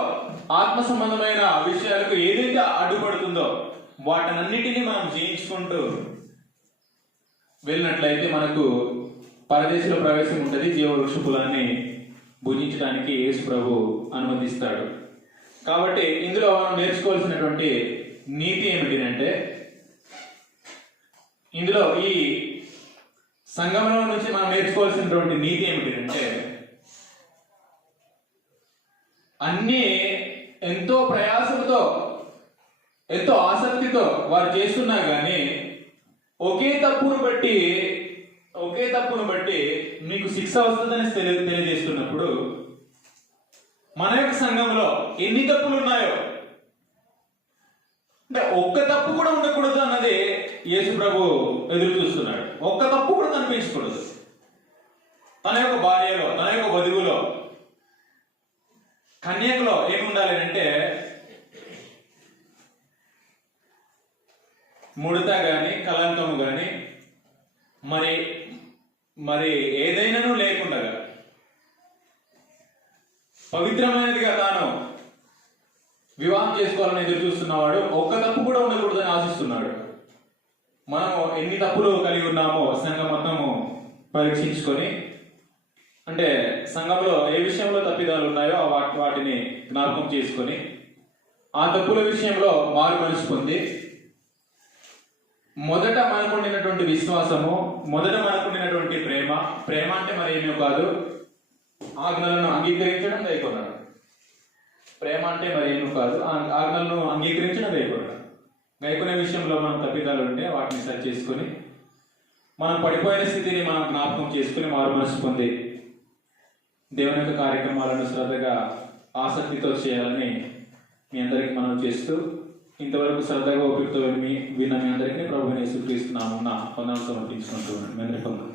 ఆత్మ సంబంధమైన విషయాలకు ఏదైతే అడ్డుపడుతుందో వాటన్నిటినీ మనం జయించుకుంటూ వెళ్ళినట్లయితే మనకు పరదేశంలో ప్రవేశం ఉంటుంది. జీవవృక్ష ఫలాన్ని భుజించడానికి యేసు ప్రభు అనుమతిస్తాడు. కాబట్టి ఇందులో మనం నేర్చుకోవాల్సినటువంటి నీతి ఏమిటి అంటే, ఇందులో ఈ సంఘంలో నుంచి మనం నేర్చుకోవాల్సినటువంటి నీతి ఏమిటి అంటే, అన్నీ ఎంతో ప్రయాసంతో ఎంతో ఆసక్తితో వారు చేస్తున్నా కానీ ఒకే తప్పును బట్టి మీకు శిక్ష వస్తుందని తెలియజేస్తున్నప్పుడు మన యొక్క సంఘంలో ఎన్ని తప్పులు ఉన్నాయో, అంటే ఒక్క తప్పు కూడా ఉండకూడదు అన్నది యేసు ప్రభు ఎదురు చూస్తున్నాడు. ఒక్క తప్పు కూడా కనిపించకూడదు. తన యొక్క భార్యలో, తన యొక్క వధువులో, కన్యకలో ఏమి ఉండాలి అంటే, ముడత గాని కలంకము గాని మరి ఏదైనాను లేకుండా పవిత్రమైనదిగా తాను వివాహం చేసుకోవాలని ఎదురు చూస్తున్నవాడు ఒక్క తప్పు కూడా ఉండకూడదని ఆశిస్తున్నాడు. మనము ఎన్ని తప్పులు కలిగి ఉన్నామో సంఘం మొత్తము పరీక్షించుకొని, అంటే సంఘంలో ఏ విషయంలో తప్పిదాలు ఉన్నాయో వాటిని జ్ఞాపకం చేసుకొని ఆ తప్పుల విషయంలో మారు మనసు పొంది, మొదట మనకుండినటువంటి విశ్వాసము, మొదట మనకుండినటువంటి ప్రేమ అంటే మరి ఏమీ కాదు, ఆజ్ఞలను అంగీకరించడం దయకొనడం. ప్రేమ అంటే మరి ఏమీ కాదు, ఆజ్ఞలను అంగీకరించడం దయకొనడం. గైకొనే విషయంలో మనం తప్పిదాలు ఉంటే వాటిని సరి చేసుకొని, మనం పడిపోయిన స్థితిని మనం జ్ఞాపకం చేసుకుని మారు మనసు పొంది దేవుని యొక్క కార్యక్రమాలను శ్రద్ధగా ఆసక్తితో చేయాలని మీ అందరికి మనం చేస్తూ, ఇంతవరకు శ్రద్ధగా ఓపికతో విన్న మీ అందరికీ ప్రభువుని యేసుక్రీస్తు నామమున వందనాలు సమర్పించుకుంటూ మీ అందరికీ వందనాలు.